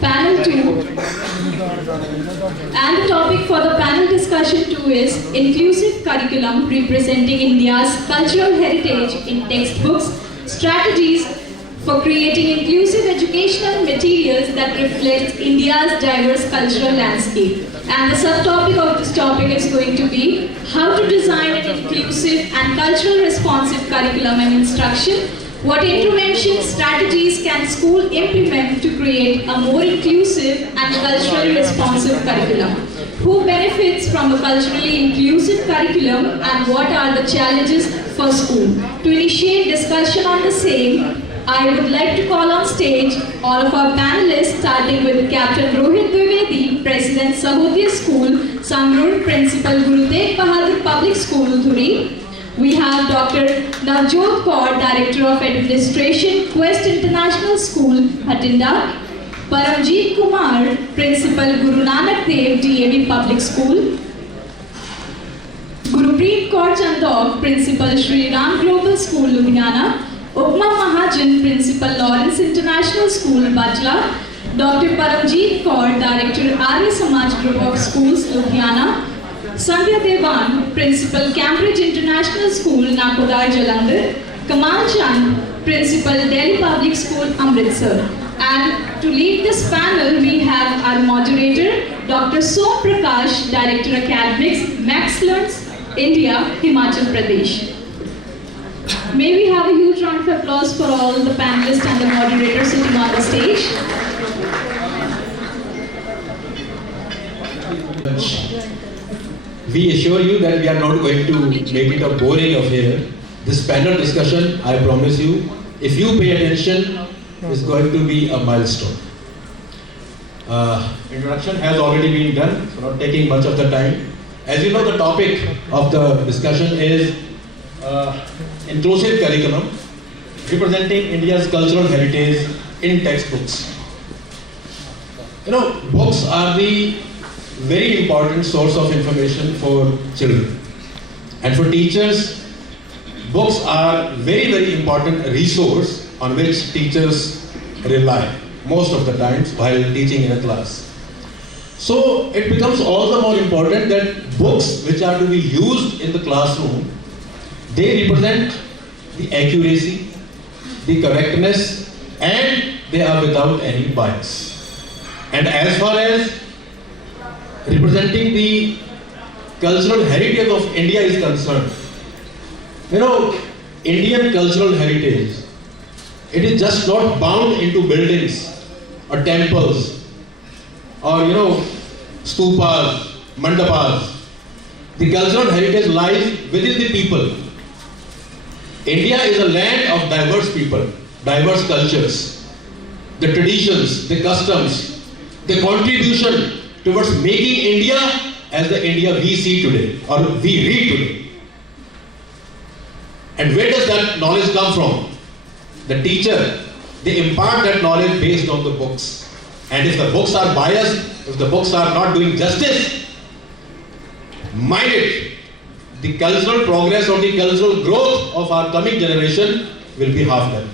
Panel 2. And the topic for the panel discussion 2 is Inclusive Curriculum Representing India's Cultural Heritage in Textbooks, Strategies for Creating Inclusive Educational Materials that Reflect India's Diverse Cultural Landscape. And the subtopic of this topic is going to be how to design an inclusive and cultural responsive curriculum and instruction. What intervention strategies can school implement to create a more inclusive and culturally responsive curriculum? Who benefits from a culturally inclusive curriculum and what are the challenges for school? To initiate discussion on the same, I would like to call on stage all of our panelists, starting with Captain Rohit Dwivedi, President Sahodya School, Sangrur, Principal Guru Tegh Bahadur Public School, Dhuri. We have Dr. Navjot Kaur, Director of Administration, Quest International School, Bhatinda. Paramjeet Kumar, Principal Guru Nanak Dev DAV Public School. Gurupreet Kaur Chandok, Principal Shri Ram Global School, Ludhiana. Upma Mahajan, Principal Lawrence International School, Bachla. Dr. Paramjeet Kaur, Director Arya Samaj Group of Schools, Ludhiana. Sandhya Devan, Principal Cambridge International School, Nakodar, Jalandhar. Kamal Chand, Principal Delhi Public School, Amritsar. And to lead this panel, we have our moderator, Dr. Som Prakash, Director Academics, Max Learns, India, Himachal Pradesh. May we have a huge round of applause for all the panelists and the moderator sitting on the stage. We assure you that we are not going to make it a boring affair. This panel discussion, I promise you, if you pay attention, is going to be a milestone. Introduction has already been done, so not taking much of the time. As you know, the topic of the discussion is inclusive curriculum representing India's cultural heritage in textbooks. You know, books are the very important source of information for children. And for teachers, books are very, very important resource on which teachers rely most of the times while teaching in a class. So it becomes all the more important that books which are to be used in the classroom, they represent the accuracy, the correctness, and they are without any bias. And as far as representing the cultural heritage of India is concerned, you know, Indian cultural heritage, it is just not bound into buildings or temples or, you know, stupas, mandapas. The cultural heritage lies within the people. India is a land of diverse people, diverse cultures, the traditions, the customs, the contribution towards making India as the India we see today or we read today. And where does that knowledge come from? The teacher, they impart that knowledge based on the books. And if the books are biased, if the books are not doing justice, mind it, the cultural progress or the cultural growth of our coming generation will be half done.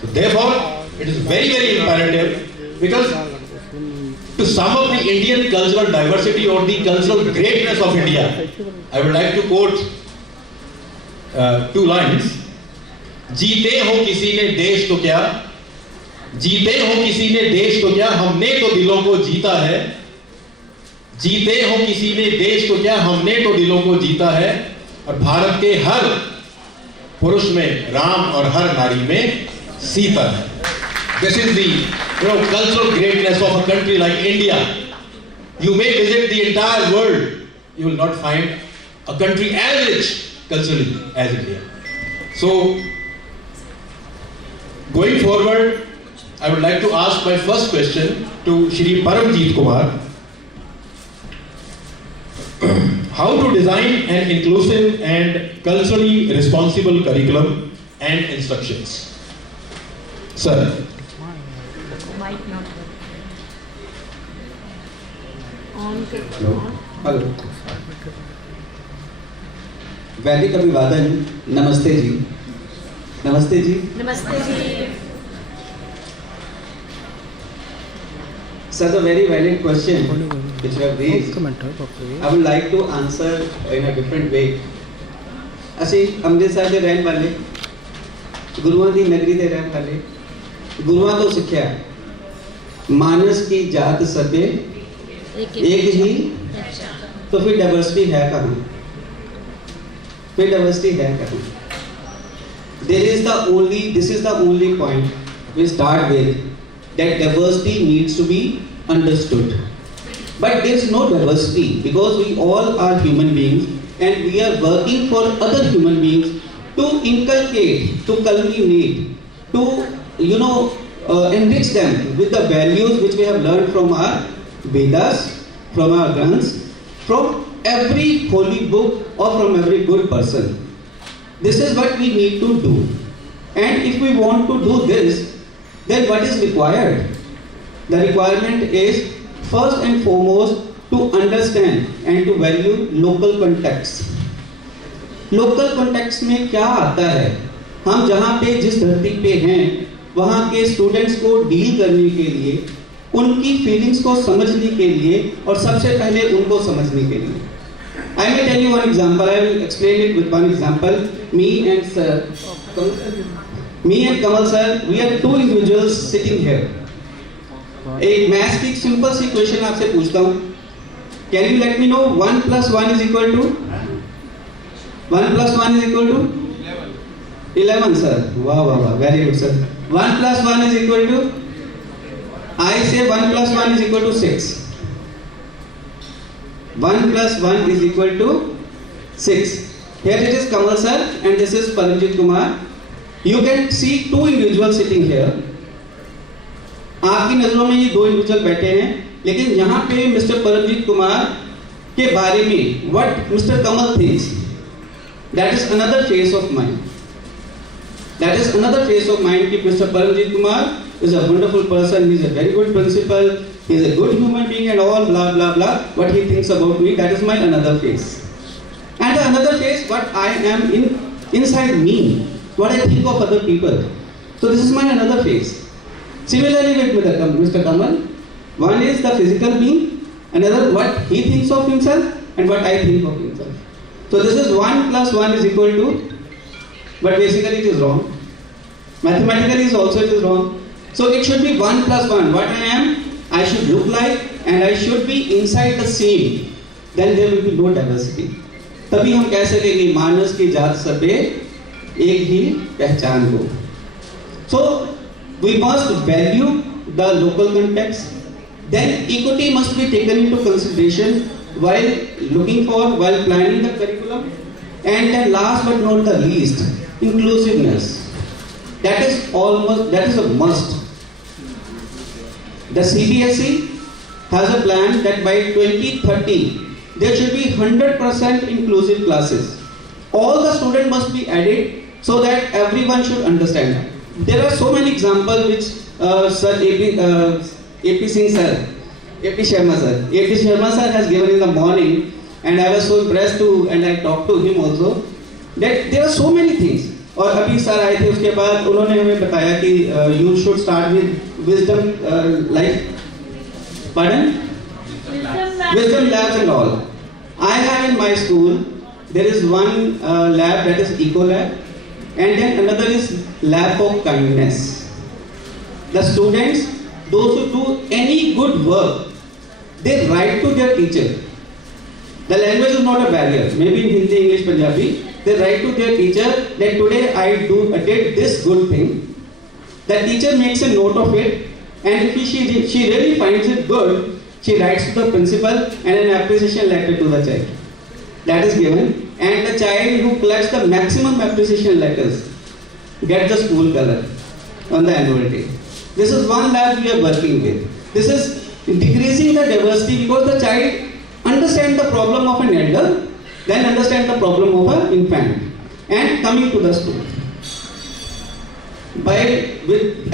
So therefore, it is very, very imperative, because to sum up the Indian cultural diversity or the cultural greatness of India, I would like to quote two lines. जीते हो किसी ने देश तो क्या, जीते हो किसी ने देश तो क्या, हमने तो दिलों को जीता है, जीते हो किसी ने देश तो क्या, हमने तो दिलों को जीता है, और भारत के हर पुरुष में राम और हर नारी में सीता है. This is the cultural greatness of a country like India. You may visit the entire world, you will not find a country as rich culturally as India. So, going forward, I would like to ask my first question to Shri Paramjeet Kumar. How to design an inclusive and culturally responsible curriculum and instructions? Sir. Hello, वैदिक अभिवादन. नमस्ते जी. नमस्ते जी. नमस्ते जी. Sir, the very valid question which you have raised, I would like to answer in a different way. ਅਸੀਂ ਅੰਮ੍ਰਿਤਸਰ ਦੇ ਰਹਿਣ ਵਾਲੇ, ਗੁਰੂਆਂ ਦੀ ਨਗਰੀ ਦੇ ਰਹਿਣ ਵਾਲੇ, ਗੁਰੂਆਂ ਤੋਂ ਸਿੱਖਿਆ ਮਾਨਸ की जात सभ्य एक ही, तो फिर डाइवर्सिटी है कहाँ? फिर डाइवर्सिटी है कहाँ? This is the only point we start with, that diversity needs to be understood. But there is no diversity because we all are human beings and we are working for other human beings to inculcate, to culminate, to enrich them with the values which we have learned from our Vedas, from our Granths, from every holy book or from every good person. This is what we need to do. And if we want to do this, then what is required? The requirement is first and foremost to understand and to value local context. Local context में क्या आता है? हम जहाँ पे जिस धरती पे हैं वहाँ के स्टूडेंट्स को डील करने के लिए, उनकी फीलिंग्स को समझने के लिए और सबसे पहले उनको समझने के लिए. I may tell you one example. I will explain it with one example. Me and Kamal sir, we are two individuals sitting here. एक मैथ्स की सिंपल सी क्वेश्चन आपसे पूछता हूँ. Can you let me know 1 plus 1 is equal to? 1 plus 1 is equal to? 11 sir. Wow, very good sir. 1 plus 1 is equal to? I say 1 plus 1 is equal to 6. 1 plus 1 is equal to 6. Here it is Kamal sir and this is Paramjit Kumar. You can see two individuals sitting here. आपकी नजरों में ये दो individual बैठे हैं, लेकिन यहाँ पे मिस्टर परमजीत कुमार के बारे में what mister Kamal thinks, that is another phase of mind. That is another phase of mind कि Mr Paramjeet Kumar is a wonderful person, he is a very good principal, he is a good human being and all blah blah blah. What he thinks about me, that is my another phase. And the another phase, what I am inside me, what I think of other people. So this is my another phase. Similarly with Mr. Kamal, one is the physical being, another what he thinks of himself and what I think of himself. So this is 1 plus 1 is equal to, but basically it is wrong. Mathematically is also it is wrong. So it should be 1 plus 1. What I am, I should look like and I should be inside the same. Then there will be no diversity. तभी हम कह सकेंगे मानस की जात सभ्य एक ही पहचान हो. So we must value the local context. Then equity must be taken into consideration while planning the curriculum. And then last but not the least, inclusiveness. That is a must. The CBSE has a plan that by 2030 there should be 100% inclusive classes. All the students must be added so that everyone should understand. There are so many examples which Sir AP Singh sir, AP Sharma sir has given in the morning, and I was so impressed too, and I talked to him also that there are so many things. और अभी sir आए थे उसके बाद उन्होंने हमें बताया कि you should start with wisdom wisdom labs and all. I have in my school there is one lab that is eco lab. And then another is lab for kindness. The students, those who do any good work, they write to their teacher. The language is not a barrier. Maybe in Hindi, English, Punjabi, they write to their teacher that today I did this good thing. The teacher makes a note of it, and if she really finds it good, she writes to the principal and an appreciation letter to the child. That is given. And the child who collects the maximum appreciation letters gets the school color on the annual day. This is one lab we are working with. This is decreasing the diversity because the child understands the problem of an elder, then understands the problem of an infant, and coming to the school.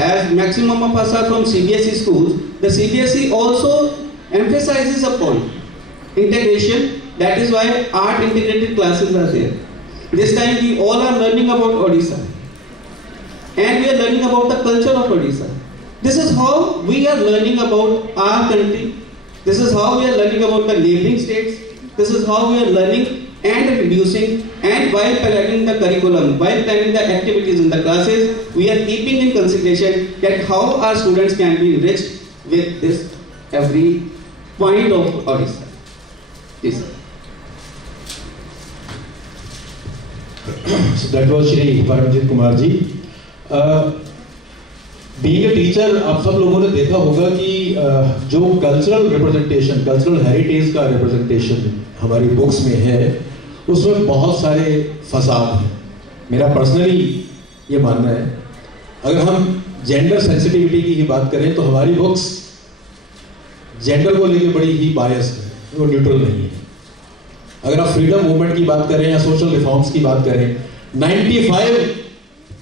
As maximum of us are from CBSE schools, the CBSE also emphasizes upon integration. That is why art integrated classes are there. This time we all are learning about Odisha. And we are learning about the culture of Odisha. This is how we are learning about our country. This is how we are learning about the neighboring states. This is how we are learning and reducing, and while planning the curriculum, while planning the activities in the classes, we are keeping in consideration that how our students can be enriched with this every point of Odisha. Yes, sir. So that was Shri Paramjit Kumar ji. Being a teacher, आप सब लोगों ने देखा होगा कि जो cultural representation, cultural heritage का representation हमारी बुक्स में है, उसमें बहुत सारे फसाद हैं. मेरा पर्सनली ये मानना है, अगर हम जेंडर सेंसिटिविटी की ही बात करें तो हमारी बुक्स जेंडर को लेके बड़ी ही बायस्ड है, वो न्यूट्रल नहीं है. अगर आप फ्रीडम मूवमेंट की बात करें या सोशल रिफॉर्म्स की बात करें, 95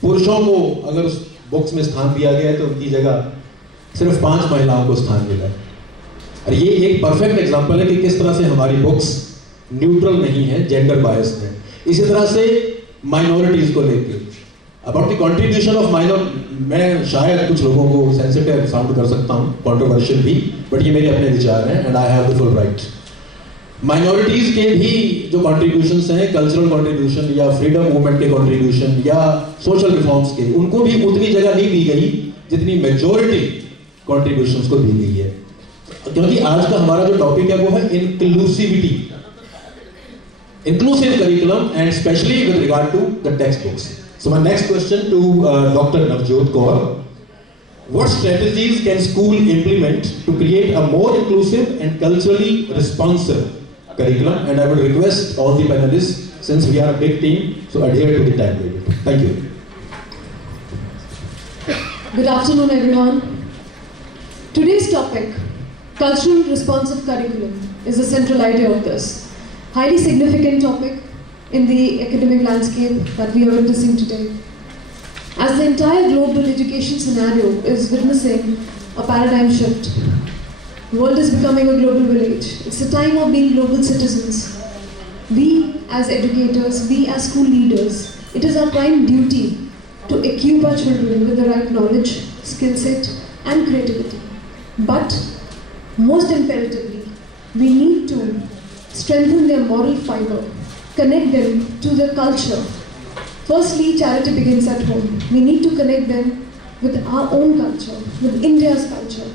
पुरुषों को अगर उस बुक्स में स्थान दिया गया है तो उनकी जगह सिर्फ 5 महिलाओं को स्थान मिला है. और ये एक परफेक्ट एग्जांपल है कि किस तरह से हमारी बुक्स न्यूट्रल नहीं है, जेंडर बायस्ड है. इसी तरह से माइनॉरिटीज को लेकर about the contribution of minor, मैं शायद कुछ लोगों को सेंसिटिव साउंड कर सकता हूँ, कंट्रोवर्शियल भी, बट ये मेरे अपने विचार हैं and I have the full right. Minorities के भी जो कॉन्ट्रीब्यूशंस हैं, कल्चरल कॉन्ट्रीब्यूशन या फ्रीडम मूवमेंट के कॉन्ट्रीब्यूशन या सोशल रिफॉर्म्स के, उनको भी उतनी जगह नहीं दी गई जितनी मेजॉरिटी कॉन्ट्रीब्यूशंस को दी गई है. क्योंकि आज का हमारा जो टॉपिक है वो है inclusivity, inclusive curriculum, and especially with regard to the textbooks. So my next question to Dr. Navjot Kaur: what strategies can school implement to create a more inclusive and culturally responsive curriculum? And I would request all the panelists, since we are a big team, so adhere to the time limit. Thank you. Good afternoon, everyone. Today's topic, cultural responsive curriculum, is the central idea of this. Highly significant topic in the academic landscape that we are witnessing today. As the entire global education scenario is witnessing a paradigm shift, the world is becoming a global village. It's a time of being global citizens. We as educators, we as school leaders, it is our prime duty to equip our children with the right knowledge, skill set and creativity. But most imperatively, we need to strengthen their moral fiber, connect them to the culture. Firstly, charity begins at home. We need to connect them with our own culture, with India's culture.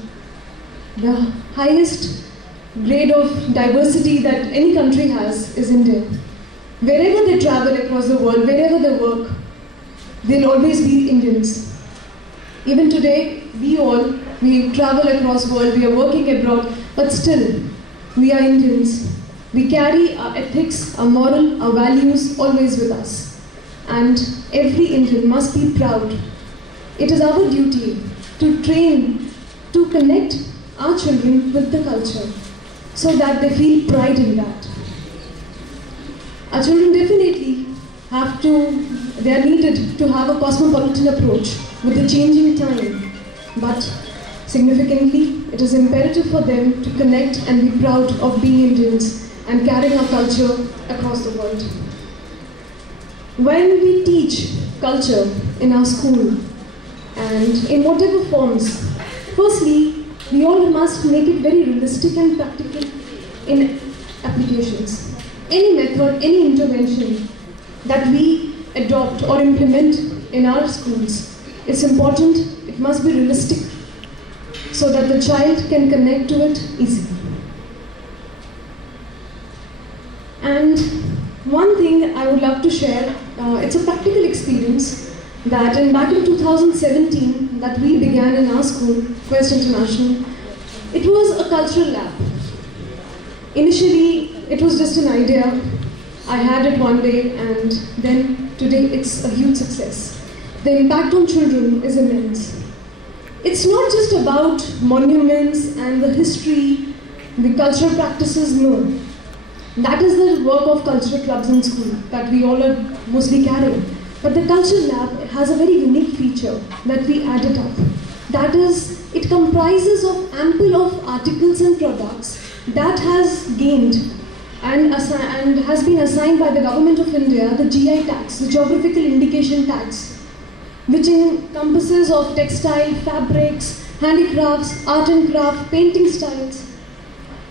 The highest grade of diversity that any country has is India. Wherever they travel across the world, wherever they work, they'll always be Indians. Even today, we travel across the world, we are working abroad, but still, we are Indians. We carry our ethics, our moral, our values always with us. And every Indian must be proud. It is our duty to train, to connect our children with the culture so that they feel pride in that. Our children definitely they are needed to have a cosmopolitan approach with the changing time. But significantly, it is imperative for them to connect and be proud of being Indians and carrying our culture across the world. When we teach culture in our school and in whatever forms, firstly, we all must make it very realistic and practical in applications. Any method, any intervention that we adopt or implement in our schools, it's important, it must be realistic so that the child can connect to it easily. And one thing I would love to share, it's a practical experience that back in 2017 that we began in our school, Quest International. It was a cultural lab. Initially, it was just an idea. I had it one day and then today it's a huge success. The impact on children is immense. It's not just about monuments and the history, the cultural practices, no. That is the work of cultural clubs in school that we all are mostly carrying. But the culture lab has a very unique feature that we added up. That is, it comprises of ample of articles and products that has gained and has been assigned by the Government of India the GI tax, the Geographical Indication Tax, which encompasses of textile, fabrics, handicrafts, art and craft, painting styles.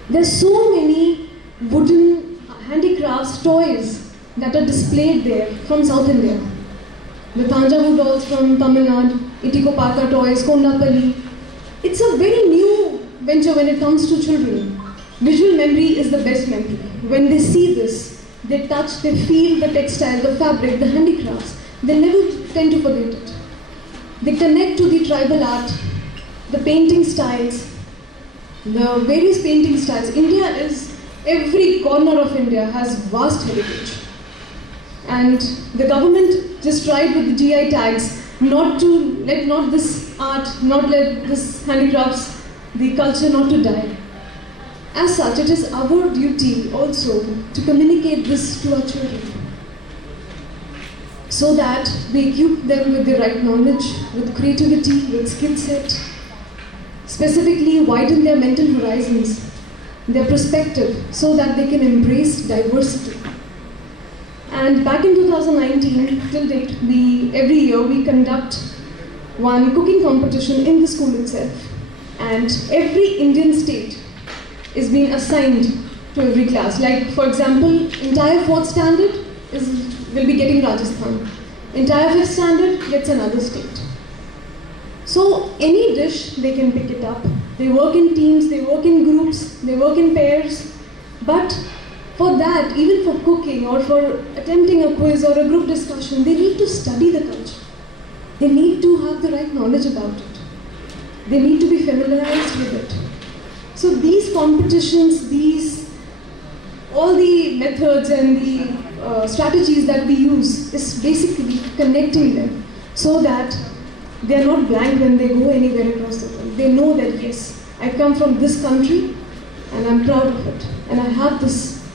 There's so many wooden handicrafts, toys that are displayed there from South India. The Thanjavur dolls from Tamil Nadu, Itikopaka toys, Kondapalli. It's a very new venture when it comes to children. Visual memory is the best memory. When they see this, they touch, they feel the textile, the fabric, the handicrafts. They never tend to forget it. They connect to the tribal art, the painting styles, the various painting styles. Every corner of India has vast heritage. And the government just tried with the GI tags not let this art, not let this handicrafts, the culture not to die. As such, it is our duty also to communicate this to our children so that we equip them with the right knowledge, with creativity, with skill set, specifically widen their mental horizons, their perspective, so that they can embrace diversity. And back in 2019, till date, every year we conduct one cooking competition in the school itself. And every Indian state is being assigned to every class. Like, for example, entire 4th standard will be getting Rajasthan. Entire 5th standard gets another state. So any dish, they can pick it up. They work in teams, they work in groups, they work in pairs. But for that, even for cooking or for attempting a quiz or a group discussion, they need to study the culture. They need to have the right knowledge about it. They need to be familiarized with it. So these competitions, all the methods and the strategies that we use is basically connecting them so that they are not blank when they go anywhere across the world. They know that yes, I come from this country and I'm proud of it. And I have this.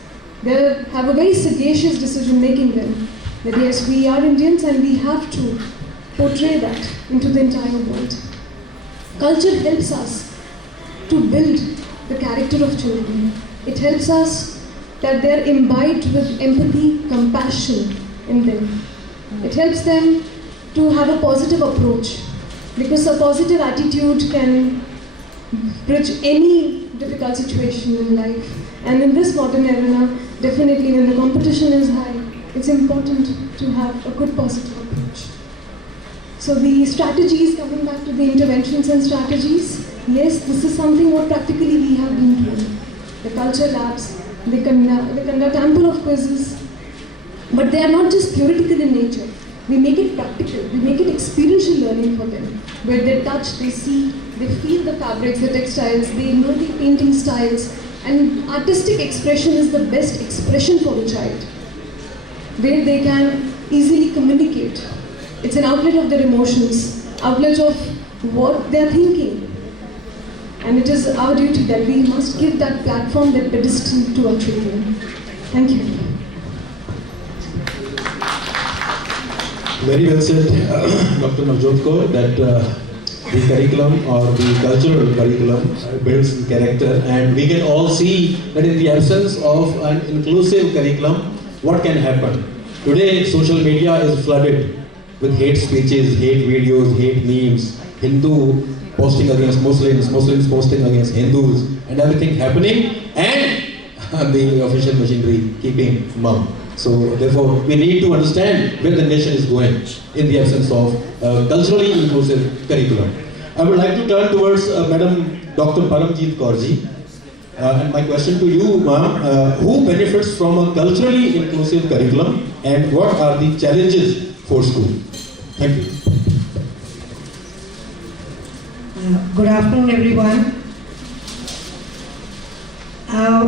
They have a very sagacious decision making then. That yes, we are Indians and we have to portray that into the entire world. Culture helps us to build the character of children. It helps us that they are imbibed with empathy, compassion in them. It helps them to have a positive approach, because a positive attitude can bridge any difficult situation in life. And in this modern era, definitely when the competition is high, it's important to have a good positive approach. So the strategies, coming back to the interventions and strategies, yes, this is something what practically we have been doing. The culture labs, they conduct ample of quizzes, but they are not just theoretical in nature. We make it practical, we make it experiential learning for them, where they touch, they see, they feel the fabrics, the textiles, they know the painting styles, and artistic expression is the best expression for a child, where they can easily communicate. It's an outlet of their emotions, outlet of what they're thinking. And it is our duty that we must give that platform, that pedestal to our children. Thank you. Very well said, Dr. Navjot Kaur, that the curriculum or the cultural curriculum builds character, and we can all see that in the absence of an inclusive curriculum, what can happen? Today, social media is flooded with hate speeches, hate videos, hate memes, Hindu posting against Muslims, Muslims posting against Hindus, and everything happening, and the official machinery keeping mum. So therefore, we need to understand where the nation is going in the absence of culturally inclusive curriculum. I would like to turn towards Madam Dr. Paramjeet Kaur ji. And my question to you, ma'am, who benefits from a culturally inclusive curriculum, and what are the challenges for school? Thank you. Good afternoon, everyone.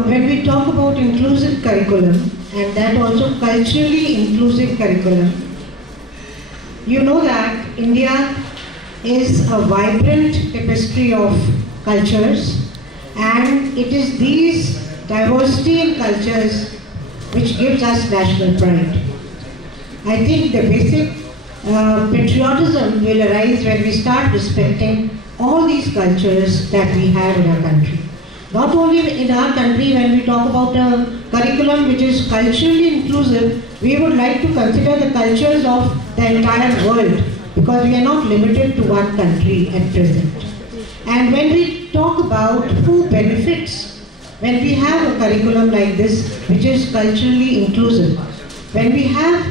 When we talk about inclusive curriculum, and that also culturally inclusive curriculum, you know that India is a vibrant tapestry of cultures, and it is these diversity in cultures which gives us national pride. I think the basic patriotism will arise when we start respecting all these cultures that we have in our country. Not only in our country, when we talk about a curriculum which is culturally inclusive, we would like to consider the cultures of the entire world, because we are not limited to one country at present. And when we talk about who benefits, when we have a curriculum like this, which is culturally inclusive, when we have,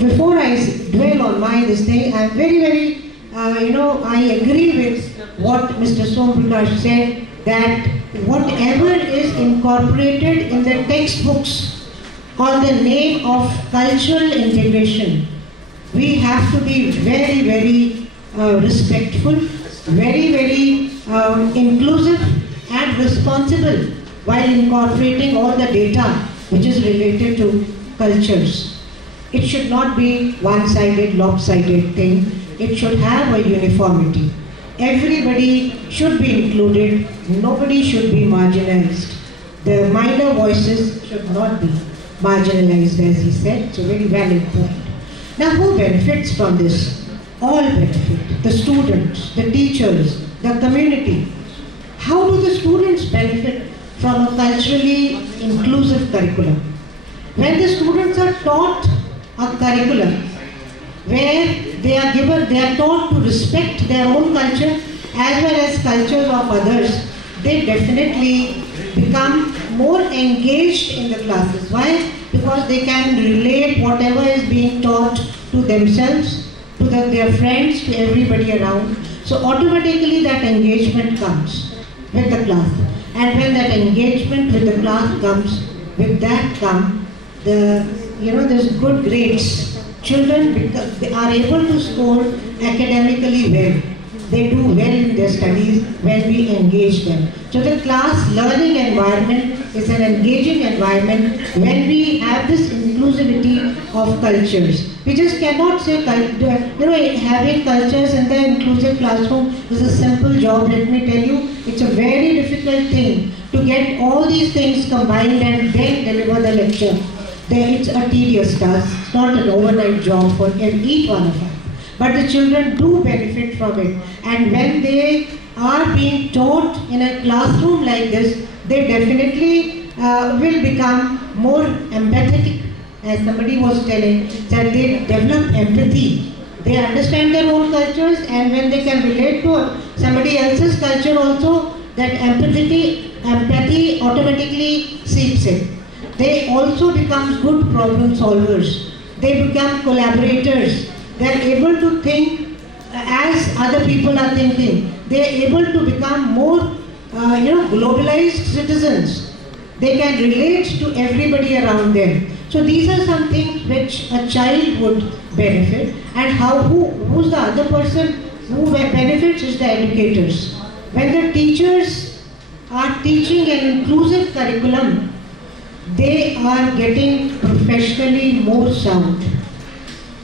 before I dwell on this thing, I'm very, I agree with what Mr. Som Prakash said, that whatever is incorporated in the textbooks on the name of cultural integration, we have to be very respectful, very inclusive and responsible while incorporating all the data which is related to cultures. It should not be one-sided, lopsided thing. It should have a uniformity. Everybody should be included. Nobody should be marginalized. The minor voices should not be marginalized, as he said. It's a very valid point. Now, who benefits from this? All benefit. The students, the teachers, the community. How do the students benefit from a culturally inclusive curriculum? When the students are taught a curriculum where they are taught to respect their own culture as well as cultures of others, they definitely become more engaged in the classes. Why? Because they can relate whatever is being taught to themselves, to their friends, to everybody around. So automatically that engagement comes with the class. And when that engagement with the class comes, with that come there's good grades. Children, because they are able to score academically well. They do well in their studies when we engage them. So the class learning environment is an engaging environment when we have this inclusivity of cultures. We just cannot say, having cultures in the inclusive classroom is a simple job. Let me tell you, it's a very difficult thing to get all these things combined and then deliver the lecture. It's a tedious task. It's not an overnight job for each one of us. But the children do benefit from it. And when they are being taught in a classroom like this, they definitely will become more empathetic. As somebody was telling, that they develop empathy. They understand their own cultures, and when they can relate to somebody else's culture also, that empathy automatically seeps in. They also become good problem solvers. They become collaborators. They are able to think as other people are thinking. They are able to become more, globalized citizens. They can relate to everybody around them. So these are some things which a child would benefit. And who's the other person who benefits is the educators. When the teachers are teaching an inclusive curriculum, they are getting professionally more sound.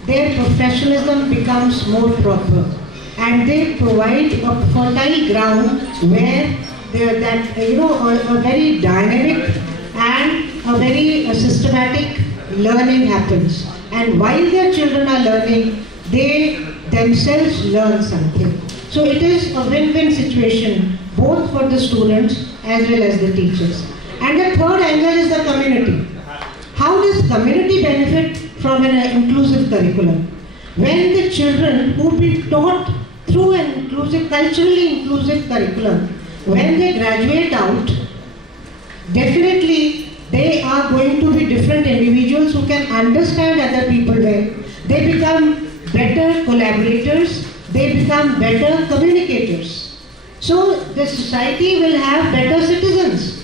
Their professionalism becomes more proper, and they provide a fertile ground where a very dynamic and a very systematic learning happens. And while their children are learning, they themselves learn something. So it is a win-win situation both for the students as well as the teachers. And the third angle is the community. How does community benefit from an inclusive curriculum? When the children who be taught through an culturally inclusive curriculum, when they graduate out, definitely they are going to be different individuals who can understand other people well. They become better collaborators, they become better communicators. So the society will have better citizens.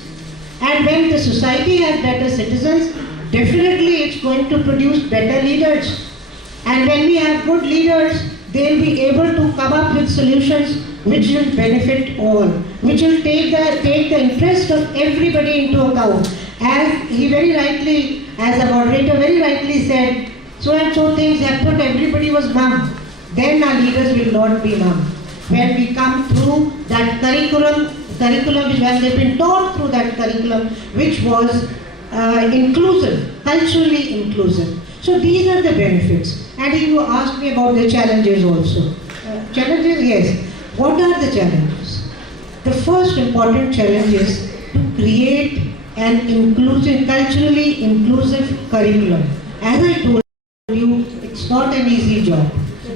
And when the society has better citizens, definitely it's going to produce better leaders. And when we have good leaders, they'll be able to come up with solutions which will benefit all, which will take the interest of everybody into account. As he very rightly, as the moderator very rightly said, so and so things happened, everybody was mum. Then our leaders will not be mum. When we come through that curriculum which has been taught through that curriculum, which was inclusive, culturally inclusive. So these are the benefits. And you asked me about the challenges also. Challenges, yes. What are the challenges? The first important challenge is to create an inclusive, culturally inclusive curriculum. As I told you, it's not an easy job.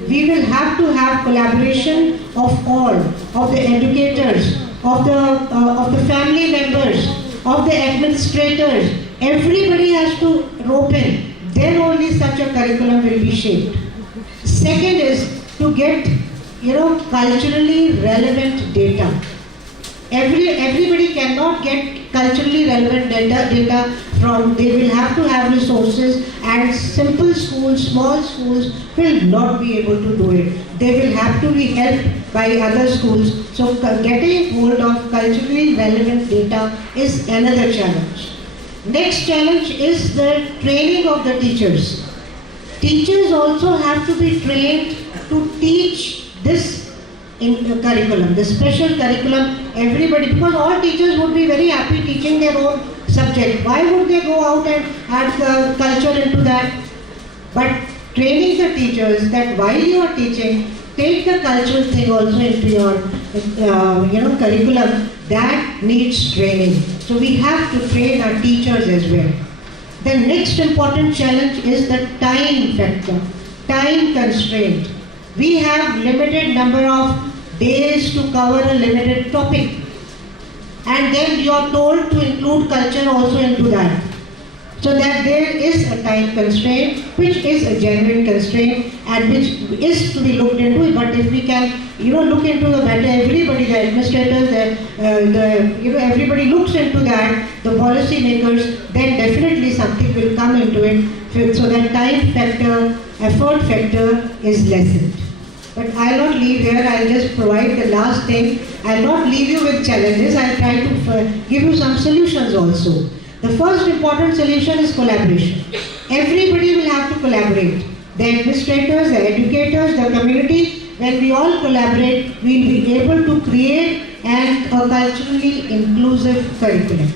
we will have to have collaboration of all, of the educators, of the family members, of the administrators. Everybody has to rope in. Then only such a curriculum will be shaped. Second is to get, culturally relevant data. Everybody cannot get culturally relevant data from, they will have to have resources, and simple schools, small schools will not be able to do it. They will have to be helped by other schools. So getting hold of culturally relevant data is another challenge. Next challenge is the training of the teachers. Teachers also have to be trained to teach this curriculum, the special curriculum, everybody, because all teachers would be very happy teaching their own subject. Why would they go out and add culture into that? But training the teachers that while you are teaching, take the cultural thing also into your curriculum, that needs training. So we have to train our teachers as well. The next important challenge is the time factor, time constraint. We have limited number of days to cover a limited topic, and then you are told to include culture also into that. So that there is a time constraint, which is a genuine constraint and which is to be looked into. But if we can, look into the matter, everybody, the administrators, everybody looks into that, the policy makers, then definitely something will come into it. So that time factor, effort factor is lessened. But I'll not leave here, I'll just provide the last thing. I'll not leave you with challenges, I'll try to give you some solutions also. The first important solution is collaboration. Everybody will have to collaborate. The administrators, the educators, the community, when we all collaborate, we'll be able to create a culturally inclusive curriculum.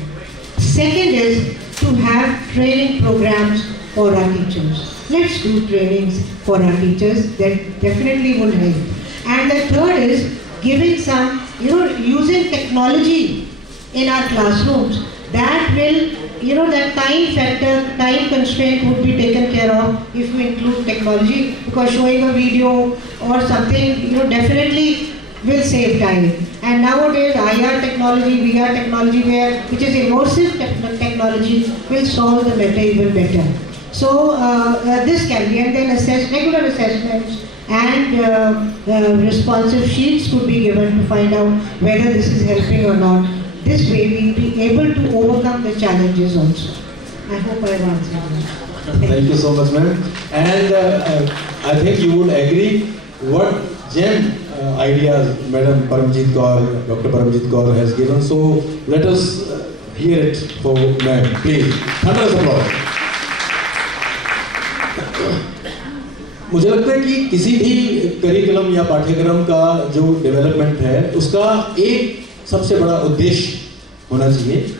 Second is to have training programs for our teachers. Let's do trainings for our teachers, that definitely would help. And the third is giving some, using technology in our classrooms. That will, that time factor, time constraint would be taken care of if we include technology, because showing a video or something, definitely will save time. And nowadays, IR technology, VR technology, which is immersive technology, will solve the matter even better. So this can be, and then regular assessments and responsive sheets could be given to find out whether this is helping or not. This way we will be able to overcome the challenges also. I hope I have answered that. Thank you so much, ma'am. And I think you would agree what gem ideas Madam Paramjit Kaur, Dr. Paramjit Kaur has given. So let us hear it for ma'am, please. Thunderous applause. मुझे लगता है कि किसी भी curriculum या पाठ्यक्रम का जो डेवलपमेंट है उसका एक सबसे बड़ा उद्देश्य होना चाहिए,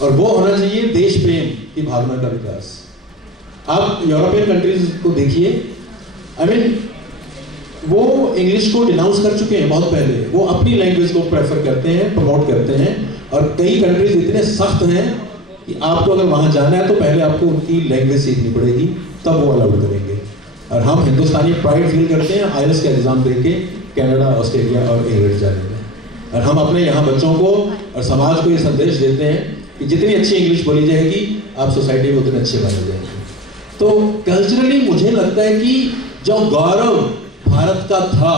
और वो होना चाहिए देश प्रेम की भावना का विकास। आप यूरोपियन कंट्रीज को देखिए, वो इंग्लिश को डिनाउंस कर चुके हैं बहुत पहले, वो अपनी लैंग्वेज को प्रेफर करते हैं, प्रमोट करते हैं, और कई कंट्रीज इतने सख्त हैं कि आपको अगर वहां जाना है तो पहले आपको उनकी लैंग्वेज सीखनी पड़ेगी, तब वो अलाउड करेंगे। और हम हिंदुस्तानी प्राइड फील करते हैं आईएलटीएस का एग्जाम देके कनाडा, ऑस्ट्रेलिया और इंग्लैंड जाने में, और हम अपने यहाँ बच्चों को और समाज को ये संदेश देते हैं कि जितनी अच्छी इंग्लिश बोली जाएगी आप सोसाइटी में उतने अच्छे बने जाएंगे। तो कल्चरली मुझे लगता है कि जो गौरव भारत का था,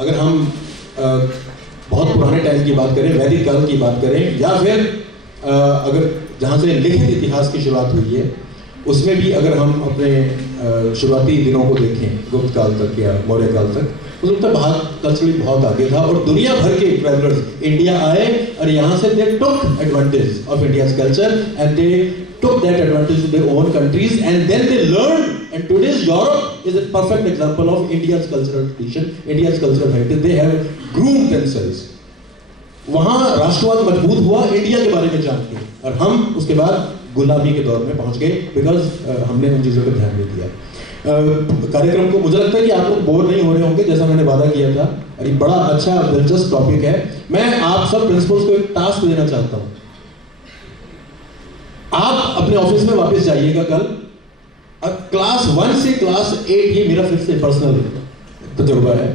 अगर हम बहुत पुराने टाइम की बात करें, वैदिक काल की बात करें, या फिर अगर जहाँ से लिखित इतिहास की शुरुआत हुई है उसमें भी अगर हम अपने शुरुआती दिनों को देखें, गुप्त काल तक या मौर्य काल तक, मुझे लगता है भारत कल्चरली बहुत आगे था, और दुनिया भर के ट्रैवलर्स इंडिया आए और यहाँ से they took advantage of India's culture and they took that advantage to their own countries, and then they learned, and today's Europe is a perfect example of India's cultural tradition, India's cultural heritage. They have groomed themselves. वहाँ राष्ट्रवाद मजबूत हुआ India के बारे में जान के, और हम उसके बाद गुलामी के दौर में पहुंच गए बिकॉज हमने उन चीज़ों पर ध्यान नहीं दिया। कार्यक्रम को मुझे लगता है कि आप लोग बोर नहीं हो रहे होंगे, जैसा मैंने वादा किया था, और ये बड़ा अच्छा दिलचस्प टॉपिक है। मैं आप सब प्रिंसिपल्स को एक टास्क देना चाहता हूँ। आप अपने ऑफिस में वापस जाइएगा कल, क्लास 1 से क्लास 8, ये मेरा फिर से पर्सनल तजुर्बा है,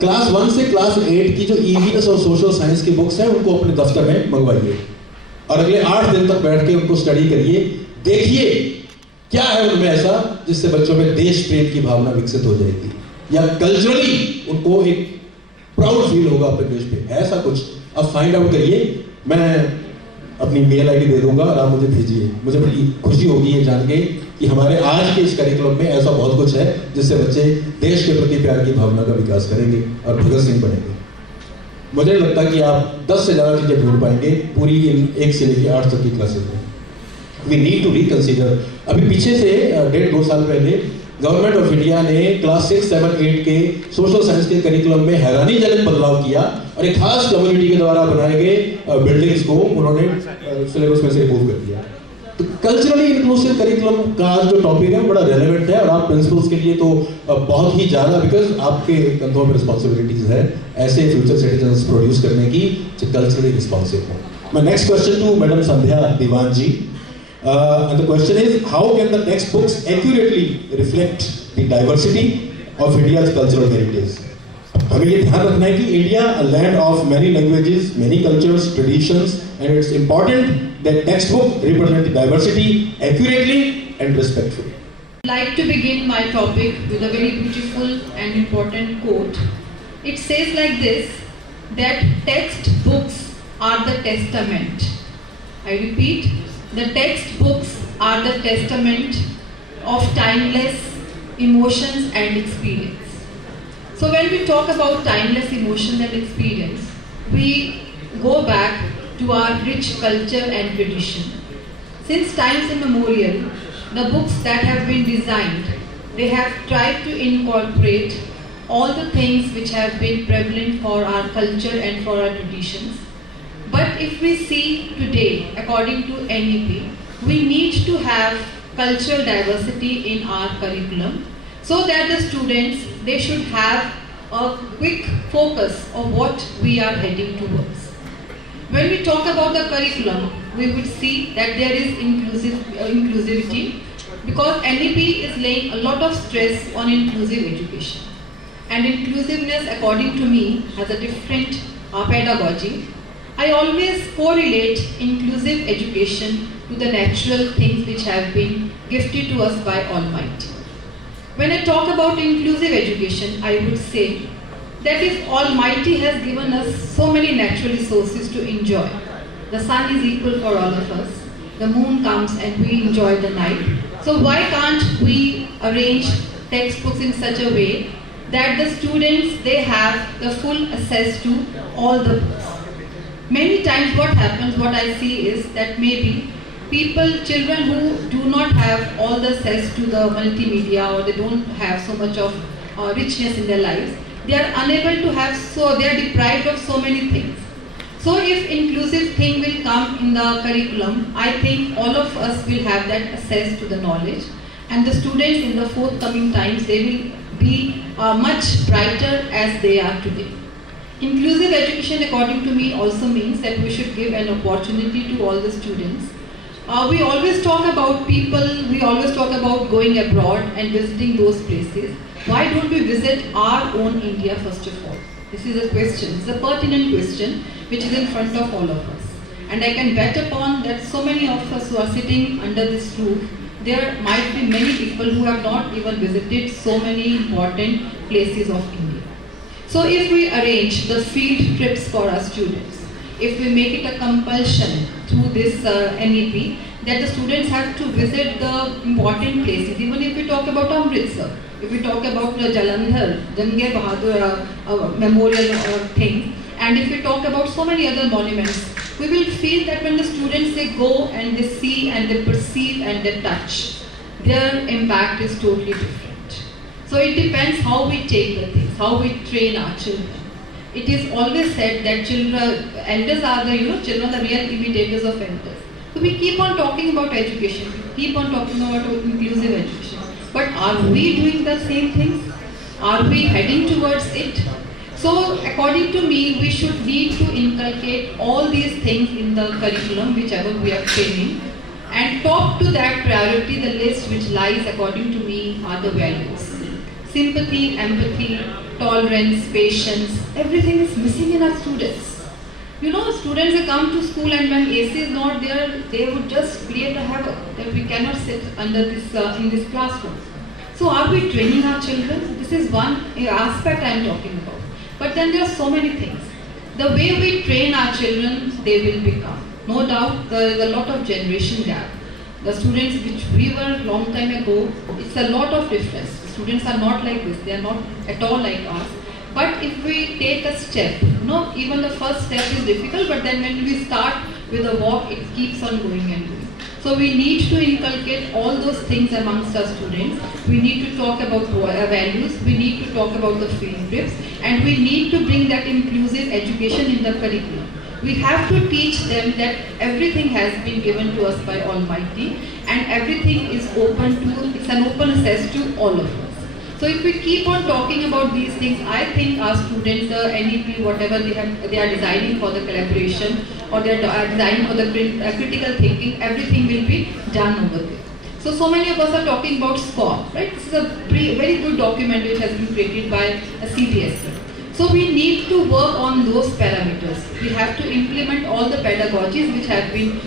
क्लास 1 से क्लास 8 की जो ईवीएस और सोशल साइंस की बुक्स हैं उनको अपने दफ्तर में मंगवाइए और अगले 8 दिन तक बैठ के उनको स्टडी करिए, देखिए क्या है उनमें ऐसा जिससे बच्चों में देश प्रेम की भावना विकसित हो जाएगी या कल्चरली उनको एक प्राउड फील होगा अपने देश पे, है ऐसा कुछ अब फाइंड आउट करिए। मैं अपनी मेल आईडी दे दूंगा और आप मुझे भेजिए, मुझे बड़ी खुशी होगी ये जान के कि हमारे आज के इस करिकुलम में ऐसा बहुत कुछ है जिससे बच्चे देश के प्रति प्यार की भावना का विकास करेंगे और भगत सिंह बनेंगे। मुझे नहीं लगता कि आप 10 से ज़्यादा चीज़ें ढूंढ पाएंगे पूरी 1 से लेकर 8 तक की क्लासेस में। वी नीड टू रिकंसीडर, अभी पीछे से 1.5-2 साल पहले गवर्नमेंट ऑफ इंडिया ने क्लास 6, 7, 8 के सोशल साइंस के करिकुलम में हैरानीजनक बदलाव किया और एक खास कम्युनिटी के द्वारा बनाए गए बिल्डिंग्स को उन्होंने सिलेबस में से रिमूव कर दिया। तो कल्चरली इंक्लूसिव करिकुलम का जो टॉपिक है बड़ा रेलेवेंट है और आप प्रिंसिपल्स के लिए तो बहुत ही ज़्यादा, बिकॉज आपके कंधों में रिस्पॉन्सिबिलिटीज है ऐसे फ्यूचर सिटीजन्स प्रोड्यूस करने की जो कल्चरली रिस्पॉन्सिव हो। My next question to madam Sandhya Diwan ji, and the question is, how can the textbooks accurately reflect the diversity of India's cultural heritage? हमें ये ध्यान रखना है कि India a land of many languages, many cultures, traditions, and it's important that textbook represent the diversity accurately and respectfully. I'd like to begin my topic with a very beautiful and important quote. It says like this, that textbooks are the testament. I repeat, the textbooks are the testament of timeless emotions and experience. So when we talk about timeless emotions and experience, we go back to our rich culture and tradition. Since times immemorial, the books that have been designed, they have tried to incorporate all the things which have been prevalent for our culture and for our traditions. But if we see today, according to NEP, we need to have cultural diversity in our curriculum so that the students, they should have a quick focus of what we are heading towards. When we talk about the curriculum, we would see that there is inclusivity because NEP is laying a lot of stress on inclusive education. And inclusiveness, according to me, has a different pedagogy. I always correlate inclusive education to the natural things which have been gifted to us by Almighty. When I talk about inclusive education, I would say that if Almighty has given us so many natural resources to enjoy, the sun is equal for all of us, the moon comes and we enjoy the night. So why can't we arrange textbooks in such a way that the students, they have the full access to all the books? Many times what happens, what I see is that maybe children who do not have all the access to the multimedia or they don't have so much of richness in their lives, they are unable to have, so they are deprived of so many things. So if inclusive thing will come in the curriculum, I think all of us will have that access to the knowledge and the students in the forthcoming times, they will be much brighter as they are today. Inclusive education, according to me, also means that we should give an opportunity to all the students. We always talk about people, we always talk about going abroad and visiting those places. Why don't we visit our own India first of all? This is a question, it's a pertinent question which is in front of all of us. And I can bet upon that so many of us who are sitting under this roof, there might be many people who have not even visited so many important places of India. So if we arrange the field trips for our students, if we make it a compulsion through this NEP, that the students have to visit the important places, even if we talk about Amritsar, if we talk about the Jalandhar, Jangir Bahadur memorial thing, and if we talk about so many other monuments, we will feel that when the students, they go and they see and they perceive and they touch, their impact is totally different. So it depends how we take the things, how we train our children. It is always said that elders are the, children are the real imitators of elders. So we keep on talking about education, we keep on talking about inclusive education. But are we doing the same things? Are we heading towards it? So according to me, we need to inculcate all these things in the curriculum, whichever we are training. And top to that priority, the list which lies according to me are the values. Sympathy, empathy, tolerance, patience, everything is missing in our students. You know, students they come to school and when AC is not there, they would just create a havoc that we cannot sit under this in this classroom. So are we training our children? This is one aspect I am talking about. But then there are so many things. The way we train our children, they will become. No doubt there is a lot of generation gap. The students which we were long time ago, it's a lot of difference. Students are not like this, they are not at all like us. But if we take a step, even the first step is difficult, but then when we start with a walk, it keeps on going and going. So we need to inculcate all those things amongst our students. We need to talk about values, we need to talk about the field trips, and we need to bring that inclusive education in the curriculum. We have to teach them that everything has been given to us by Almighty and everything is open to, it's an open access to all of us. So if we keep on talking about these things, I think our students, the NEP, whatever they are designing for the collaboration or they are designing for the critical thinking, everything will be done over there. So many of us are talking about SCORE, right? This is a very good document which has been created by a CBSE. So we need to work on those parameters. We have to implement all the pedagogies which have been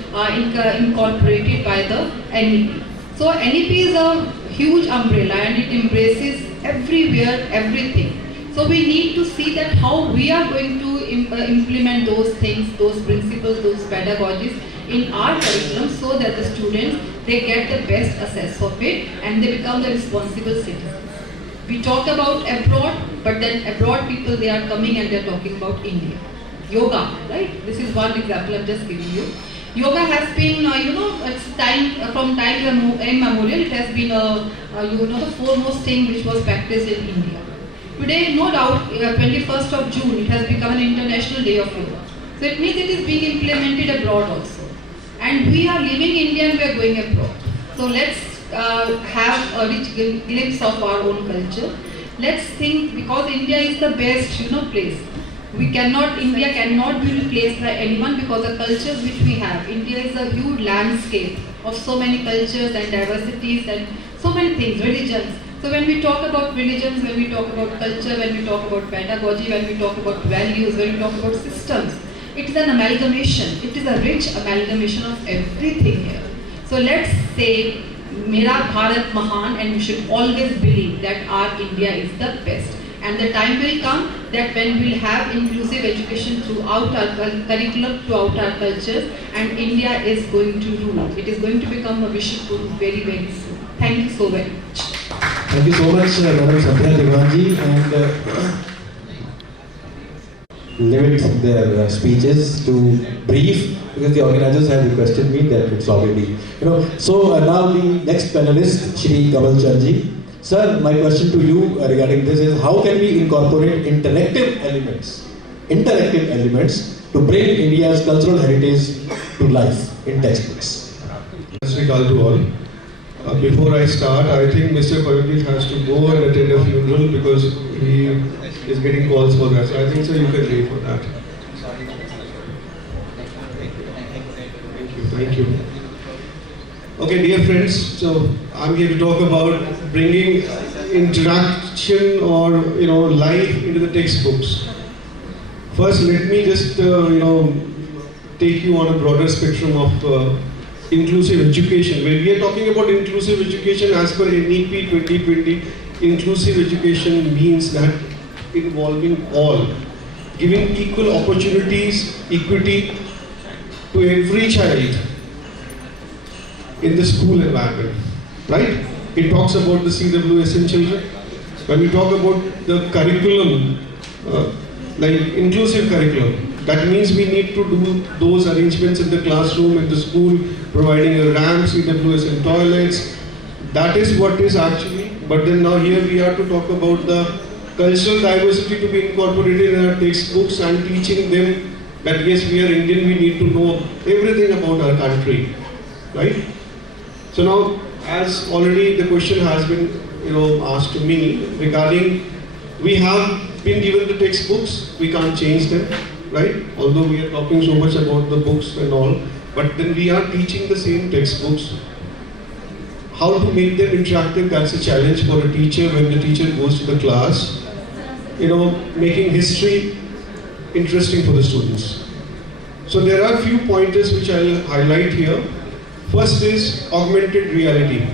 incorporated by the NEP. So NEP is a huge umbrella and it embraces everywhere, everything. So we need to see that how we are going to implement those things, those principles, those pedagogies in our curriculum so that the students, they get the best access of it and they become the responsible citizens. We talk about abroad, but then abroad people, they are coming and they are talking about India. Yoga, right? This is one example I'm just giving you. Yoga has been, it's from time immemorial, it has been, the foremost thing which was practiced in India. Today, no doubt, 21st of June, it has become an international day of yoga. So it means it is being implemented abroad also. And we are leaving India and we are going abroad. So let's have a rich glimpse of our own culture. Let's think, because India is the best, place. India cannot be replaced by anyone because the cultures which we have. India is a huge landscape of so many cultures and diversities and so many things, religions. So when we talk about religions, when we talk about culture, when we talk about pedagogy, when we talk about values, when we talk about systems, it is an amalgamation. It is a rich amalgamation of everything here. So let's say, Mera Bharat Mahan, and we should always believe that our India is the best. And the time will come that when we will have inclusive education throughout our curriculum, throughout our cultures, and India is going to rule. It is going to become a Vishwaguru very, very soon. Thank you so very much. Thank you so much, Madam Sandhya Devanji, and limit their speeches to brief because the organizers have requested me that it's already, So now the next panelist, Shri Kamal Chandji. Sir, my question to you regarding this is how can we incorporate interactive elements to bring India's cultural heritage to life in textbooks? Sri Kal to all. Before I start, I think Mr. Paramjit has to go and attend a funeral because he is getting calls for that. So I think, sir, you can leave for that. Thank you. Okay, dear friends, so I'm here to talk about bringing interaction or life into the textbooks. First, let me just take you on a broader spectrum of inclusive education. When we are talking about inclusive education as per NEP 2020, inclusive education means that involving all, giving equal opportunities, equity to every child in the school environment, right? It talks about the CWSN children. When we talk about the curriculum, like inclusive curriculum, that means we need to do those arrangements in the classroom, in the school, providing a ramp, CWSN toilets. That is what is actually, but then now here we have to talk about the cultural diversity to be incorporated in our textbooks and teaching them that yes, we are Indian, we need to know everything about our country, right? So now, as already the question has been asked to me regarding, we have been given the textbooks, we can't change them, right? Although we are talking so much about the books and all, but then we are teaching the same textbooks. How to make them interactive, that's a challenge for a teacher when the teacher goes to the class. Making history interesting for the students. So there are a few pointers which I'll highlight here. First is augmented reality.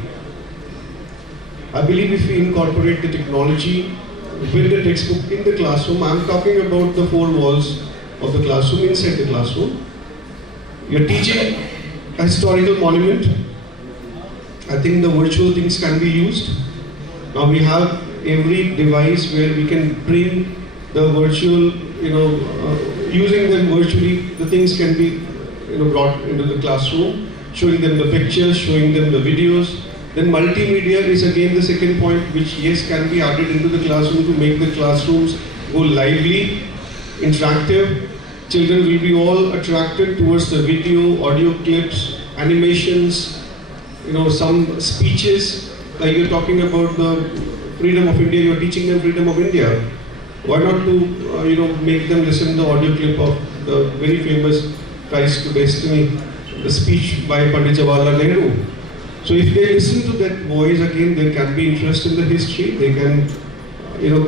I believe if we incorporate the technology with the textbook in the classroom, I'm talking about the four walls of the classroom, inside the classroom. You're teaching a historical monument. I think the virtual things can be used. Now we have every device where we can bring the virtual, using them virtually, the things can be brought into the classroom, showing them the pictures, showing them the videos. Then multimedia is again the second point, which yes can be added into the classroom to make the classrooms go lively, interactive. Children will be all attracted towards the video, audio clips, animations, some speeches, like you're talking about the freedom of India, you're teaching them freedom of India. Why not to, make them listen to the audio clip of the very famous Rise to Destiny, the speech by Pandit Jawaharlal Nehru. So if they listen to that voice again, there can be interest in the history, they can,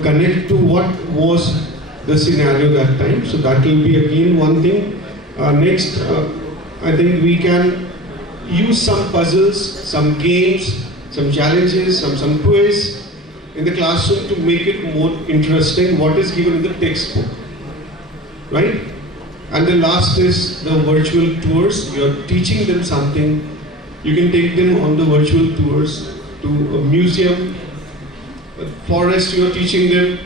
connect to what was the scenario that time. So that will be again one thing. Next, I think we can use some puzzles, some games, some challenges, some quiz in the classroom to make it more interesting what is given in the textbook, right? And the last is the virtual tours. You are teaching them something. You can take them on the virtual tours to a museum, a forest. You are teaching them.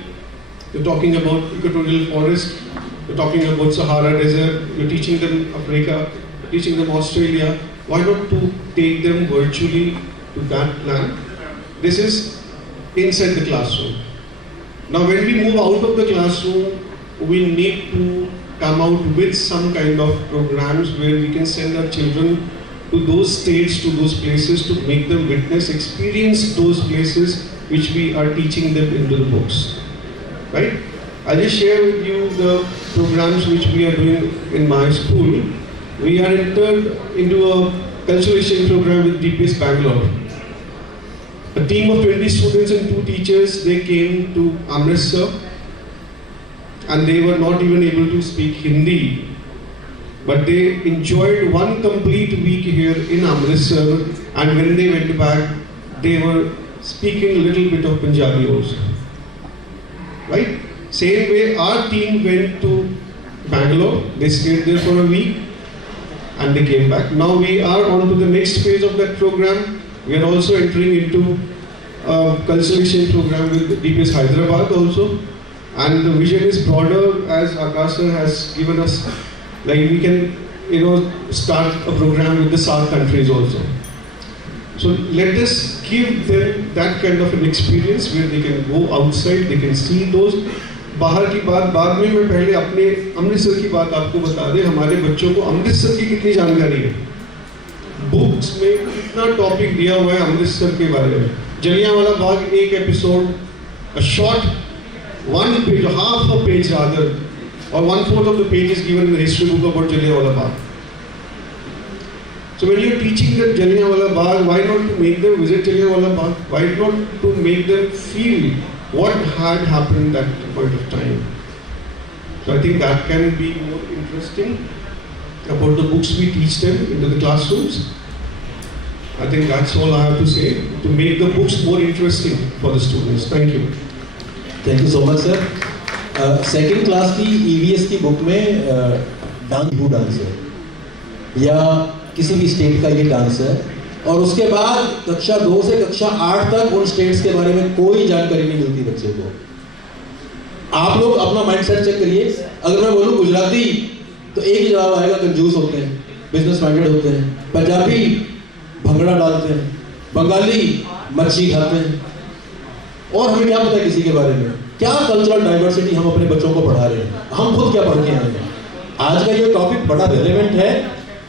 You're talking about equatorial forest. You're talking about Sahara Desert. You're teaching them Africa. You're teaching them Australia. Why not to take them virtually to that land? This is inside the classroom. Now when we move out of the classroom, we need to come out with some kind of programs where we can send our children to those states, to those places, to make them witness, experience those places which we are teaching them into the books. Right? I'll just share with you the programs which we are doing in my school. We are entered into a cultural exchange program with DPS Bangalore. A team of 20 students and 2 teachers, they came to Amritsar and they were not even able to speak Hindi. But they enjoyed one complete week here in Amritsar, and when they went back, they were speaking a little bit of Punjabi also. Right? Same way, our team went to Bangalore, they stayed there for a week, and they came back. Now we are on to the next phase of that program. We are also entering into a cultural exchange program with DPS Hyderabad also. And the vision is broader, as Akash sir has given us. Like we can, start a program with the SAARC countries also. So let us give them that kind of an experience where they can go outside, they can see those. बाहर की बात बाद में, मैं पहले अपने अमृतसर की बात आपको बता दें. हमारे बच्चों को अमृतसर की कितनी जानकारी है. बुक्स में कितना टॉपिक दिया हुआ है अमृतसर के बारे में. जलियांवाला बाग एक episode, a short 1 page, half a page rather, or 1/4 of the page is given in the history book about Jallianwala Bagh. So when you're teaching them Jallianwala Bagh, why not to make them visit Jallianwala Bagh? Why not to make them feel what had happened at that point of time? So I think that can be more interesting about the books we teach them into the classrooms. I think that's all I have to say to make the books more interesting for the students. Thank you. Thank you so much sir. Second class की EVS की book में dance है या किसी भी state का ये dance है, और उसके बाद कक्षा 2 से कक्षा 8 तक उन स्टेट्स के बारे में कोई जानकारी नहीं मिलती बच्चे को. आप लोग अपना माइंडसेट चेक करिए. अगर मैं बोलूँ गुजराती तो एक ही जवाब आएगा, कंजूस होते हैं, बिजनेस माइंडेड होते हैं. पंजाबी भंगड़ा डालते हैं, बंगाली मच्छी खाते हैं, और हमें क्या पता है किसी के बारे में. क्या कल्चरल डाइवर्सिटी हम अपने बच्चों को पढ़ा रहे हैं, हम खुद क्या पढ़ के आए हैं. आज का ये टॉपिक बड़ा रेलेवेंट है.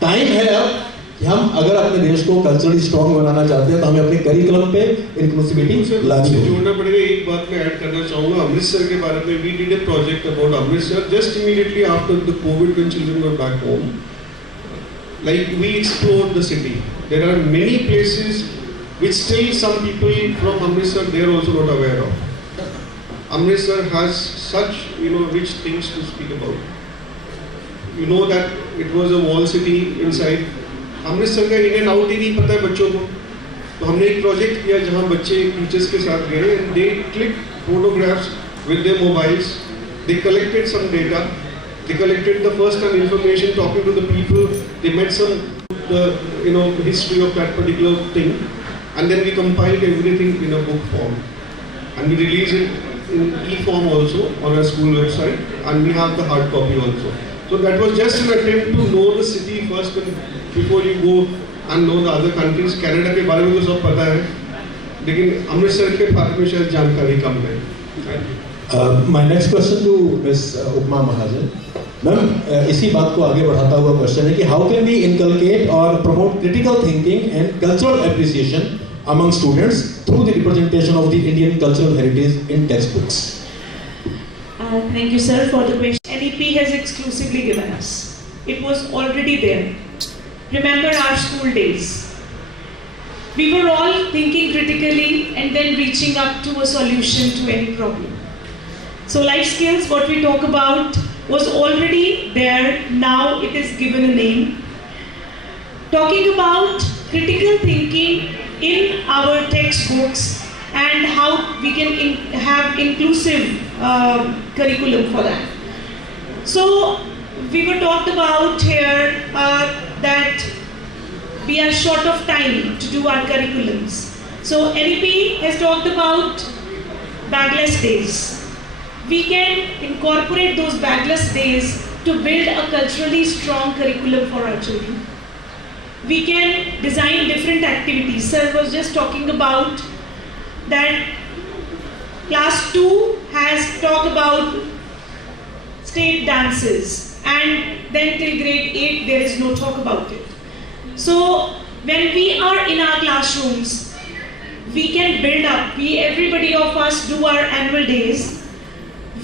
टाइम है अब कि हम अगर अपने देश को कल्चरली स्ट्रॉन्ग बनाना चाहते हैं तो हमें अपने करिकुलम पे इंक्लूसिविटी लानी होगी. जोड़ना पड़ेगा. एक बात मैं ऐड करना चाहूँगा अमृतसर के बारे में. We did a project about Amritsar just immediately after the Covid when children were back home. like we explored the city. There are many places which still some people from Amritsar they are also not aware of. Amritsar has such rich things to speak about. You know that it was a wall city inside. Amritsar का in and out ही नहीं पता है बच्चों को. तो हमने एक project किया जहाँ बच्चे टीचर्स के साथ गए and they clicked photographs with their mobiles. They collected some data. They collected the first-hand information, talking to the people. They met some history of that particular thing, and then we compiled everything in a book form, and we released it in e-form also on our school website, and we have the hard copy also. So that was just an attempt to know the city first before you go and know the other countries. Canada के बारे में तो सब पता है, लेकिन अमृतसर के बारे में शायद जानकारी कम है. My next question to Ms. Upma Mahajan. Ma'am, इसी बात को आगे बढ़ाता हुआ क्वेश्चन है कि how can we inculcate or promote critical thinking and cultural appreciation among students through the representation of the Indian cultural heritage in textbooks? Thank you, sir, for the question. NEP has exclusively given us. It was already there. Remember our school days. We were all thinking critically and then reaching up to a solution to any problem. So life skills, what we talk about, was already there. Now it is given a name. Talking about critical thinking in our textbooks and how we can have inclusive curriculum for that. So we were talked about here that we are short of time to do our curriculums. So NEP has talked about bagless days. We can incorporate those bagless days to build a culturally strong curriculum for our children. We can design different activities. Sir was just talking about that class 2 has talked about state dances, and then till grade 8 there is no talk about it. So when we are in our classrooms, we can build up. Everybody of us do our annual days.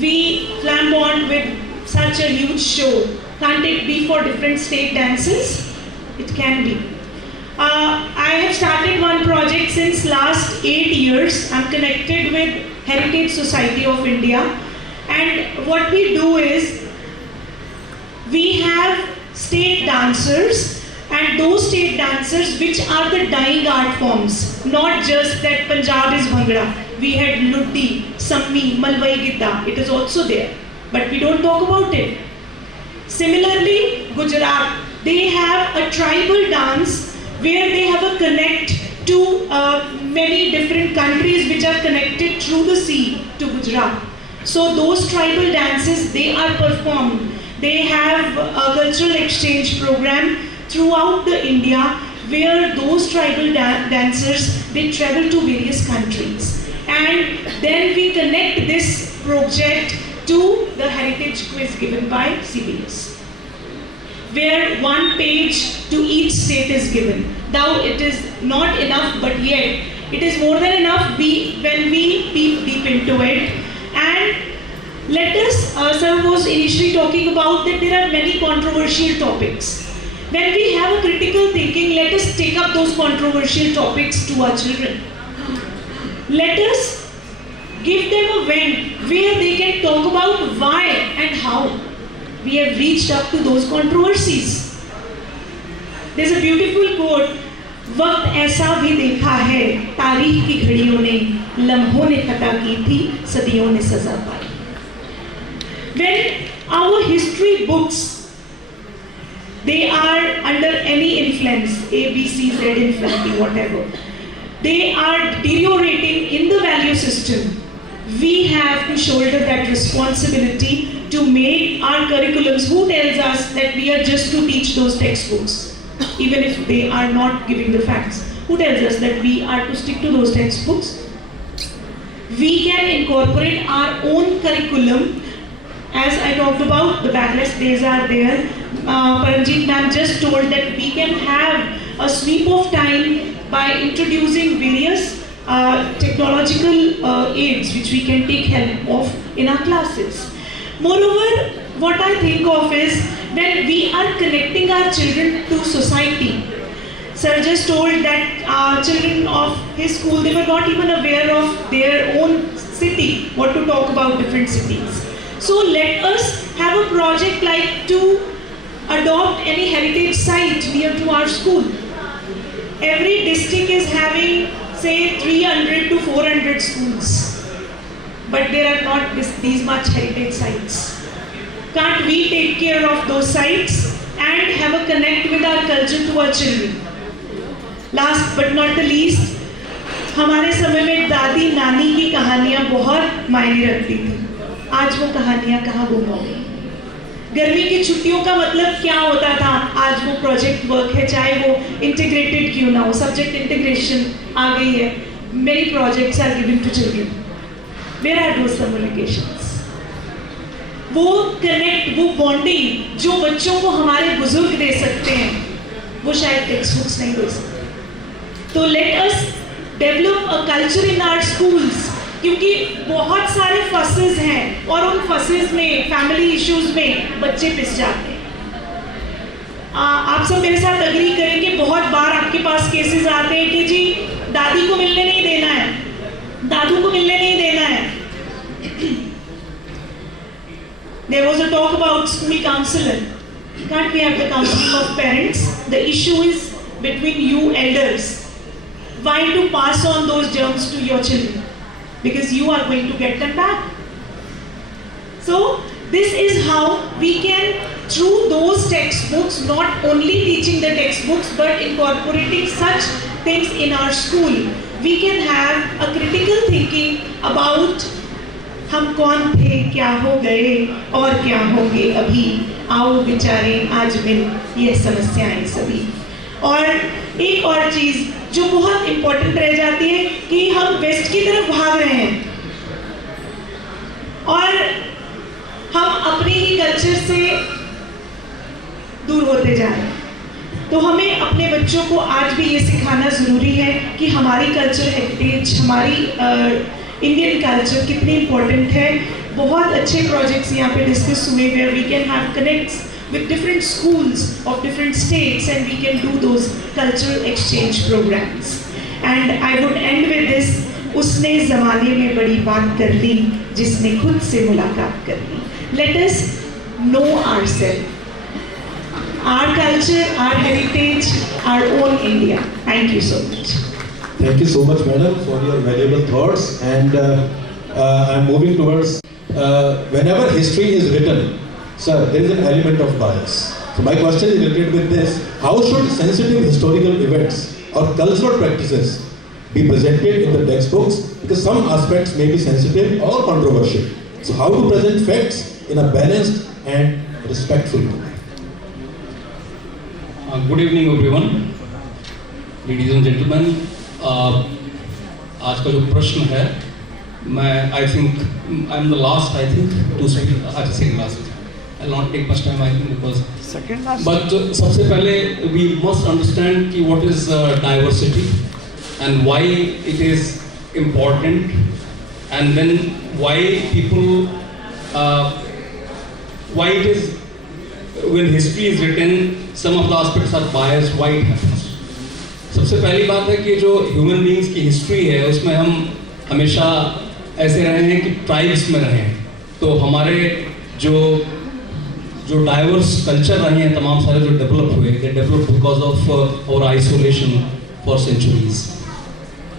We flamboyant with such a huge show. Can't it be for different state dances? It can be. I have started one project since last 8 years. I'm connected with Heritage Society of India, and what we do is we have state dancers, and those state dancers which are the dying art forms, not just that Punjab is Bhangra. We had Luddi, Sammi, Malwai Gidda. It is also there, but we don't talk about it. Similarly, Gujarat, they have a tribal dance where they have a connect to many different countries which are connected through the sea to Gujarat. So those tribal dances, they are performed. They have a cultural exchange program throughout the India where those tribal dancers, they travel to various countries. And then we connect this project to the heritage quiz given by CBS, where one page to each state is given. Now it is not enough, but yet it is more than enough when we peep deep into it. And let us, sir was initially talking about that there are many controversial topics. When we have a critical thinking, let us take up those controversial topics to our children. Let us give them a vent where they can talk about why and how we have reached up to those controversies. There's a beautiful quote, वक्त ऐसा भी देखा है तारीख की घड़ियों ने लम्हों ने खता की थी सदियों ने सजा पाई. When our history books, they are under any influence, A, B, C, Z influence, whatever, they are deteriorating in the value system. We have to shoulder that responsibility to make our curriculums. Who tells us that we are just to teach those textbooks, even if they are not giving the facts? Who tells us that we are to stick to those textbooks? We can incorporate our own curriculum. As I talked about, the bagless days are there. Paranjit ma'am just told that we can have a sweep of time by introducing various technological aids which we can take help of in our classes. Moreover, what I think of is when we are connecting our children to society. Sir just told that children of his school, they were not even aware of their own city, what to talk about different cities. So let us have a project like to adopt any heritage site near to our school. Every district is having say 300 to 400 schools, but there are not these much heritage sites. Can't we take care of those sites and have a connect with our culture to our children? Last but not the least, हमारे समय में दादी नानी की कहानियाँ बहुत मायने रखती थी. आज वो कहानियाँ कहाँ गुम हो गई. गर्मी की छुट्टियों का मतलब क्या होता था? आज वो प्रोजेक्ट वर्क है, चाहे वो इंटीग्रेटेड क्यों ना हो, सब्जेक्ट इंटीग्रेशन आ गई है. Many projects are given to children. Where are those communications? वो कनेक्ट, वो बॉन्डिंग जो बच्चों को हमारे बुजुर्ग दे सकते हैं, वो शायद टेक्स्ट बुक्स नहीं दे सकते. तो let us develop a culture in our schools, क्योंकि बहुत सारे फसेस हैं और उन फसेस में, फैमिली इश्यूज में बच्चे पिस जाते हैं. आप सब मेरे साथ अग्री करेंगे, बहुत बार आपके पास केसेस आते हैं कि जी दादी को मिलने नहीं देना है, दादू को मिलने नहीं देना है. There was a talk about school counselor. Can't we have the counseling of parents? The issue is between you elders. Why to pass on those germs to your children? Because you are going to get them back. So this is how we can, through those textbooks, not only teaching the textbooks but incorporating such things in our school, we can have a critical thinking about हम कौन थे, क्या हो गए और क्या होंगे अभी. आओ बेचारे आज मिल, ये समस्याएं सभी. और एक और चीज जो बहुत इंपॉर्टेंट रह जाती है कि हम वेस्ट की तरफ भाग रहे हैं और हम अपने ही कल्चर से दूर होते जा रहे हैं. तो हमें अपने बच्चों को आज भी ये सिखाना ज़रूरी है कि हमारी कल्चर हेरिटेज, हमारी इंडियन कल्चर कितनी इम्पोर्टेंट है. बहुत अच्छे प्रोजेक्ट्स यहाँ पे डिस्कस हुए where we can have connects with different schools of different states and we can do those cultural exchange programs. And I would end with this, उसने ज़माने में बड़ी बात कर ली जिसने खुद से मुलाकात कर ली. Let us know ourselves, our culture, our heritage, our own India. Thank you so much. Thank you so much, madam, for your valuable thoughts. And I'm moving towards whenever history is written, sir, there is an element of bias. So my question is related with this: how should sensitive historical events or cultural practices be presented in the textbooks? Because some aspects may be sensitive or controversial. So how to present facts in a balanced and respectful manner? Good evening, everyone. Ladies and gentlemen, आज का जो प्रश्न है, मैं I think I'm the last to speak. Second last. I'll not take much time, I think, because second last. But सबसे पहले we must understand कि what is diversity and why it is important, and then why people why it is when history is written some of the aspects are biased, why it happens. सबसे पहली बात है कि जो human beings की history है उसमें हम हमेशा ऐसे रहे हैं कि ट्राइब्स में रहे हैं. तो हमारे जो डाइवर्स कल्चर रहे हैं तमाम सारे जो डेवलप हुए, they develop because of our isolation for centuries.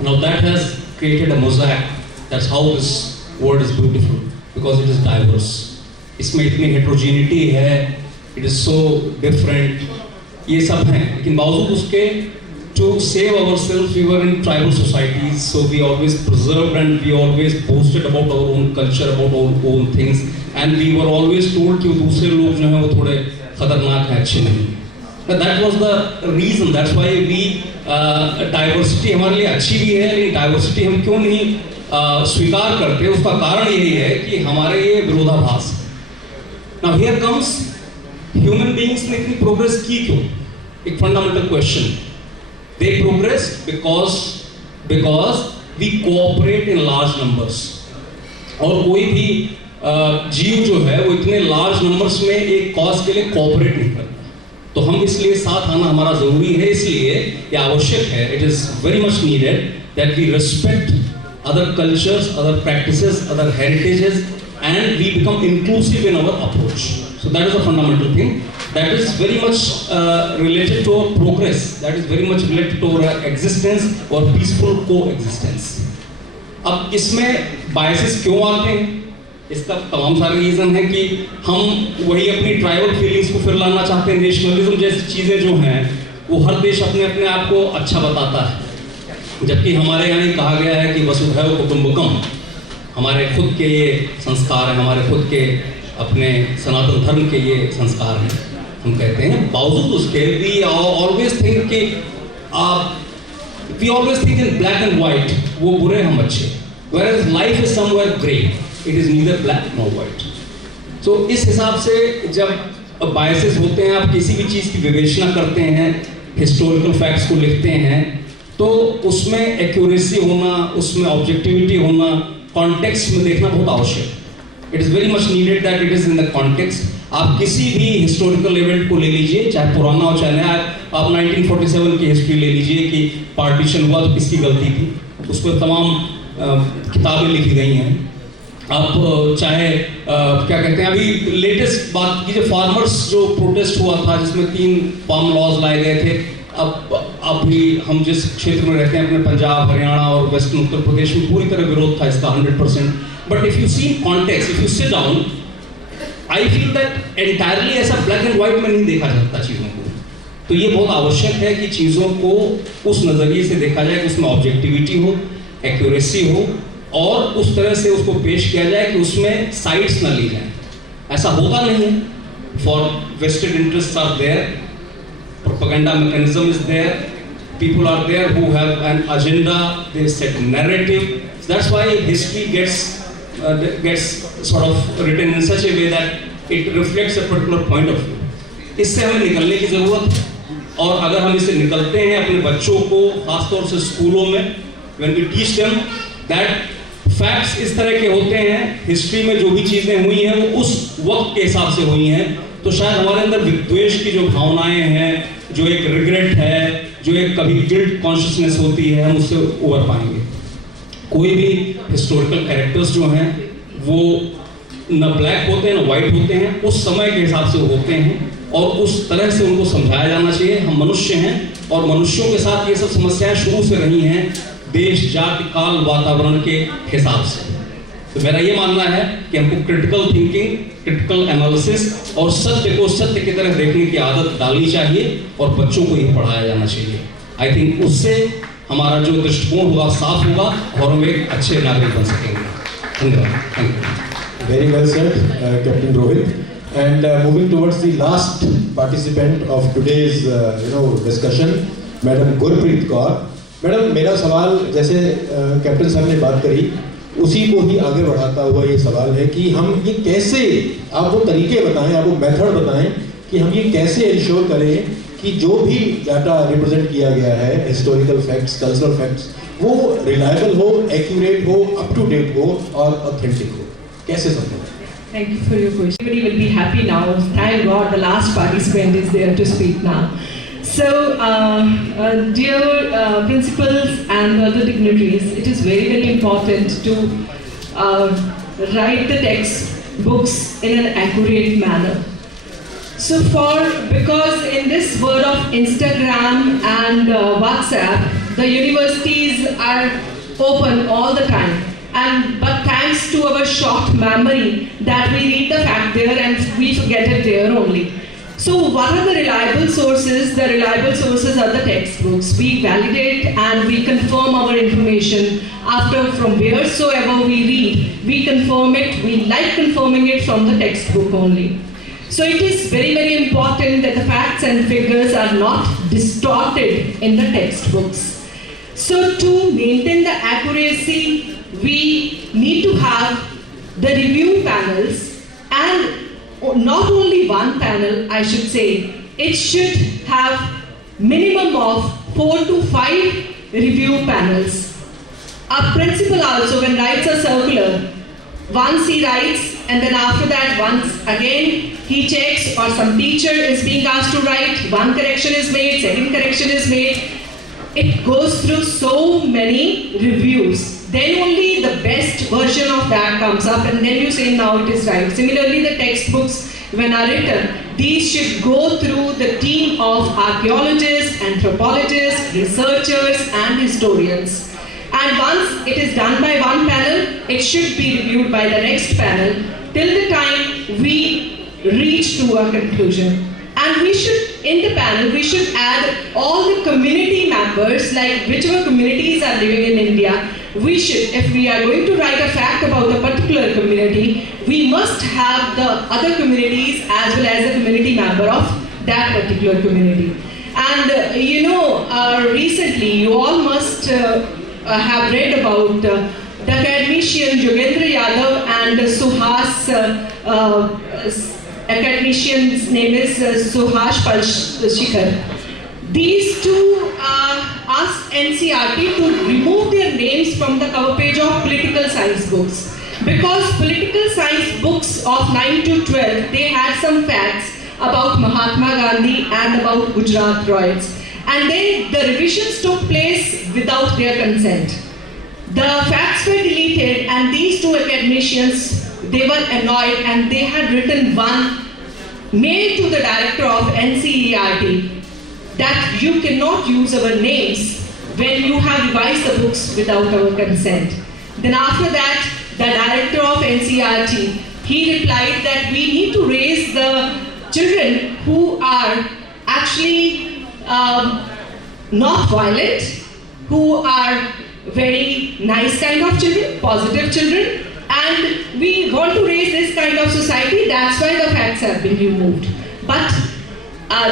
Now that has created a mosaic. That's how this world is beautiful, because it is diverse. इसमें इतनी हेट्रोजेनिटी है, इट इज सो डिफरेंट, ये सब हैं. लेकिन बावजूद उसके to save ourselves, we were in tribal societies, so we always preserved and we always boasted about our own culture, about our own things, and we were always told कि दूसरे लोग जो हैं वो थोड़े खतरनाक हैं, अच्छे नहीं. That was the reason. That's why we diversity हमारे लिए अच्छी भी है, लेकिन diversity हम क्यों नहीं स्वीकार करते? उसका कारण यही है कि हमारे ये विरोधाभास. Now here comes human beings ने इतनी प्रोग्रेस की क्यों? एक fundamental question. They progressed because we cooperate in large numbers. और कोई भी जीव जो है वो इतने लार्ज नंबर्स में एक कॉज के लिए कोऑपरेट नहीं करता, तो हम इसलिए साथ आना हमारा जरूरी है, इसलिए ये आवश्यक है, it is very much needed that we respect other cultures, other practices, other heritages, and we become inclusive in our approach. So that is a fundamental thing. That is very much related to our progress. That is very much related to our existence or peaceful coexistence. अब इसमें biases क्यों आते हैं? इसका तमाम सारे reason है कि हम वही अपनी ट्राइबल फीलिंग्स को फिर लाना चाहते हैं, नेशनलिज्म जैसी चीजें जो हैं वो हर देश अपने अपने आप को अच्छा बताता है, जबकि हमारे यहाँ कहा गया है कि वसुधैव कुटुंबकम, हमारे खुद के ये संस्कार हैं, हमारे खुद के अपने सनातन धर्म के ये संस्कार हैं, हम कहते हैं। बावजूद उसके वी ऑलवेज थिंक कि we always think in black and white, वो बुरे हम अच्छे, whereas life is somewhere grey, it is neither black nor white. So इस हिसाब से जब बायसेस होते हैं, आप किसी भी चीज़ की विवेचना करते हैं, हिस्टोरिकल फैक्ट्स को लिखते हैं, तो उसमें एक्यूरेसी होना, उसमें ऑब्जेक्टिविटी होना, कॉन्टेक्स्ट में देखना बहुत आवश्यक। It is very much needed that it is in the context. आप किसी भी हिस्टोरिकल इवेंट को ले लीजिए, चाहे पुराना हो चाहे नया, आप 1947 की हिस्ट्री ले लीजिए कि पार्टीशन हुआ तो किसकी गलती थी, उस पर तमाम किताबें लिखी गई हैं। आप चाहे क्या कहते हैं, अभी लेटेस्ट बात कीजिए, फार्मर्स जो प्रोटेस्ट हुआ था जिसमें 3 फार्म लॉज लाए गए थे, अब भी हम जिस क्षेत्र में रहते हैं अपने पंजाब, हरियाणा और वेस्टर्न उत्तर प्रदेश में पूरी तरह विरोध था इसका 100%। But if you see context, if you sit down, I feel that entirely ऐसा ब्लैक एंड व्हाइट में नहीं देखा जाता चीज़ों को। तो ये बहुत आवश्यक है कि चीज़ों को उस नज़रिए से देखा जाए कि उसमें ऑब्जेक्टिविटी हो, एक्यूरेसी हो, और उस तरह से उसको पेश किया जाए कि उसमें साइड्स ना ली जाए। ऐसा होता नहीं है, for vested interest are there, propaganda mechanism is there, people are there who have an agenda, they set narrative. So that's why history gets sort of written in such a way that it reflects a particular point of view. इससे हमें निकलने की जरूरत है, और अगर हम इससे निकलते हैं अपने बच्चों को, खासतौर से स्कूलों में, when we teach them that facts इस तरह के होते हैं, हिस्ट्री में जो भी चीजें हुई हैं वो उस वक्त के हिसाब से हुई हैं, तो शायद हमारे अंदर विद्वेष की जो भावनाएं हैं, जो एक रिग्रेट है, जो एक कभी गिल्ट कॉन्शियसनेस होती है, हम उससे उबर पाएंगे। कोई भी हिस्टोरिकल कैरेक्टर्स जो हैं वो न ब्लैक होते हैं न वाइट होते हैं, उस समय के हिसाब से होते हैं, और उस तरह से उनको समझाया जाना चाहिए। हम मनुष्य हैं, और मनुष्यों के साथ ये सब समस्याएं शुरू से रही हैं, देश, जाति, काल, वातावरण के हिसाब से। तो मेरा ये मानना है कि हमको क्रिटिकल थिंकिंग, क्रिटिकल एनालिसिस और सत्य को सत्य की तरह देखने की आदत डालनी चाहिए, और बच्चों को ये पढ़ाया जाना चाहिए। आई थिंक उससे हमारा जो दृष्टिकोण होगा साफ होगा, और हम एक अच्छे नागरिक बन सकेंगे। धन्यवाद। Thank you. Very well said, Captain Rohit. And moving towards the last participant of today's discussion, Madam Gurpreet Kaur. Madam, मेरा सवाल जैसे कैप्टन साहब ने बात करी, उसी को ही आगे बढ़ाता हुआ ये सवाल है कि हम ये कैसे, आप वो तरीके बताएं, आप वो मेथड बताएं कि हम ये कैसे इंश्योर करें कि जो भी डाटा रिप्रेजेंट किया गया है, हिस्टोरिकल फैक्ट्स, कल्चरल फैक्ट्स, वो रिलायबल हो, एक्यूरेट हो, अप टू डेट हो और ऑथेंटिक हो, कैसे संभव है? Thank you for your question. Everybody will be happy now. Thank God the last participant is there to speak now. So, dear principals and other dignitaries, it is very, very important to write the textbooks in an accurate manner. So, because in this world of Instagram and WhatsApp, the universities are open all the time. But thanks to our short memory that we read the fact there and we forget it there only. So what are the reliable sources? The reliable sources are the textbooks. We validate and we confirm our information after from wheresoever we read. We confirm it, we like confirming it from the textbook only. So it is very, very important that the facts and figures are not distorted in the textbooks. So to maintain the accuracy, we need to have the review panels, and not only one panel, I should say. It should have minimum of 4 to 5 review panels. A principal also, when writes a circular, once he writes and then after that once again he checks, or some teacher is being asked to write, one correction is made, second correction is made. It goes through so many reviews. Then only the best version of that comes up, and then you say now it is right. Similarly, the textbooks when are written, these should go through the team of archaeologists, anthropologists, researchers and historians. And once it is done by one panel, it should be reviewed by the next panel till the time we reach to a conclusion. And we should, in the panel, we should add all the community members, like whichever communities are living in India. We should, if we are going to write a fact about a particular community, we must have the other communities as well as a community member of that particular community. And recently you all must have read about the academician Yogendra Yadav and Suhas, academician's name is Suhas Palshikar. These two asked NCERT to remove their names from the cover page of political science books, because political science books of 9 to 12, they had some facts about Mahatma Gandhi and about Gujarat Royals, and then the revisions took place without their consent. The facts were deleted, and these two academicians, they were annoyed, and they had written one mail to the director of NCERT that you cannot use our names when you have revised the books without our consent. Then after that, the director of NCERT, he replied that we need to raise the children who are actually not violent, who are very nice kind of children, positive children, and we want to raise this kind of society. That's why the facts have been removed. But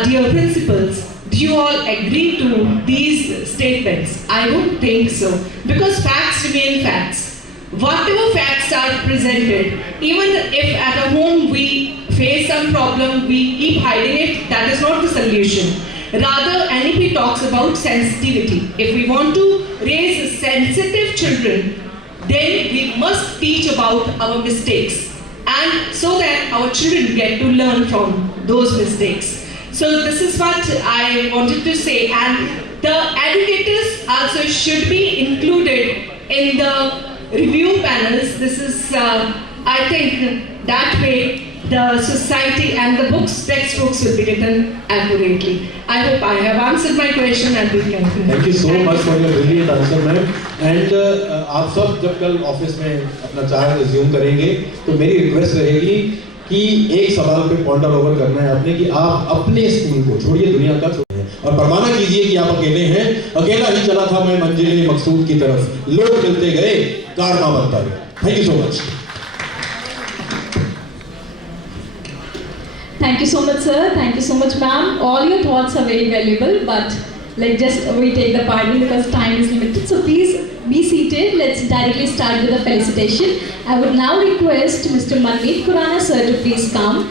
dear principals, do you all agree to these statements? I don't think so, because facts remain facts. Whatever facts are presented, even if at a home we face some problem, we keep hiding it, that is not the solution. Rather, NEP talks about sensitivity. If we want to raise sensitive children, then we must teach about our mistakes, and so that our children get to learn from those mistakes. So this is what I wanted to say, and the educators also should be included in the review panels. This is, I think, that way the society and the textbooks will be written accurately. I hope I have answered my question and we can continue. Thank you so much for your brilliant answer, ma'am. And आप सब जब कल office में अपना charge resume करेंगे, तो मेरी request रहेगी कि एक सवाल पे पॉइंटर ओवर करना है आपने, कि आप अपने स्कूल को छोड़िए, दुनिया का छोड़िए, और परवाना कीजिए कि आप अकेले हैं। अकेला ही चला था मैं मंजिल मकसूद की तरफ, लोग मिलते गए, कारवा बनता गया। Thank you so much. Thank you so much, sir. Thank you so much, ma'am. All your thoughts are very valuable, but we take the pardon because time is limited. So please be seated. Let's directly start with the felicitation. I would now request Mr. Manmeet Khurana, sir, to please come.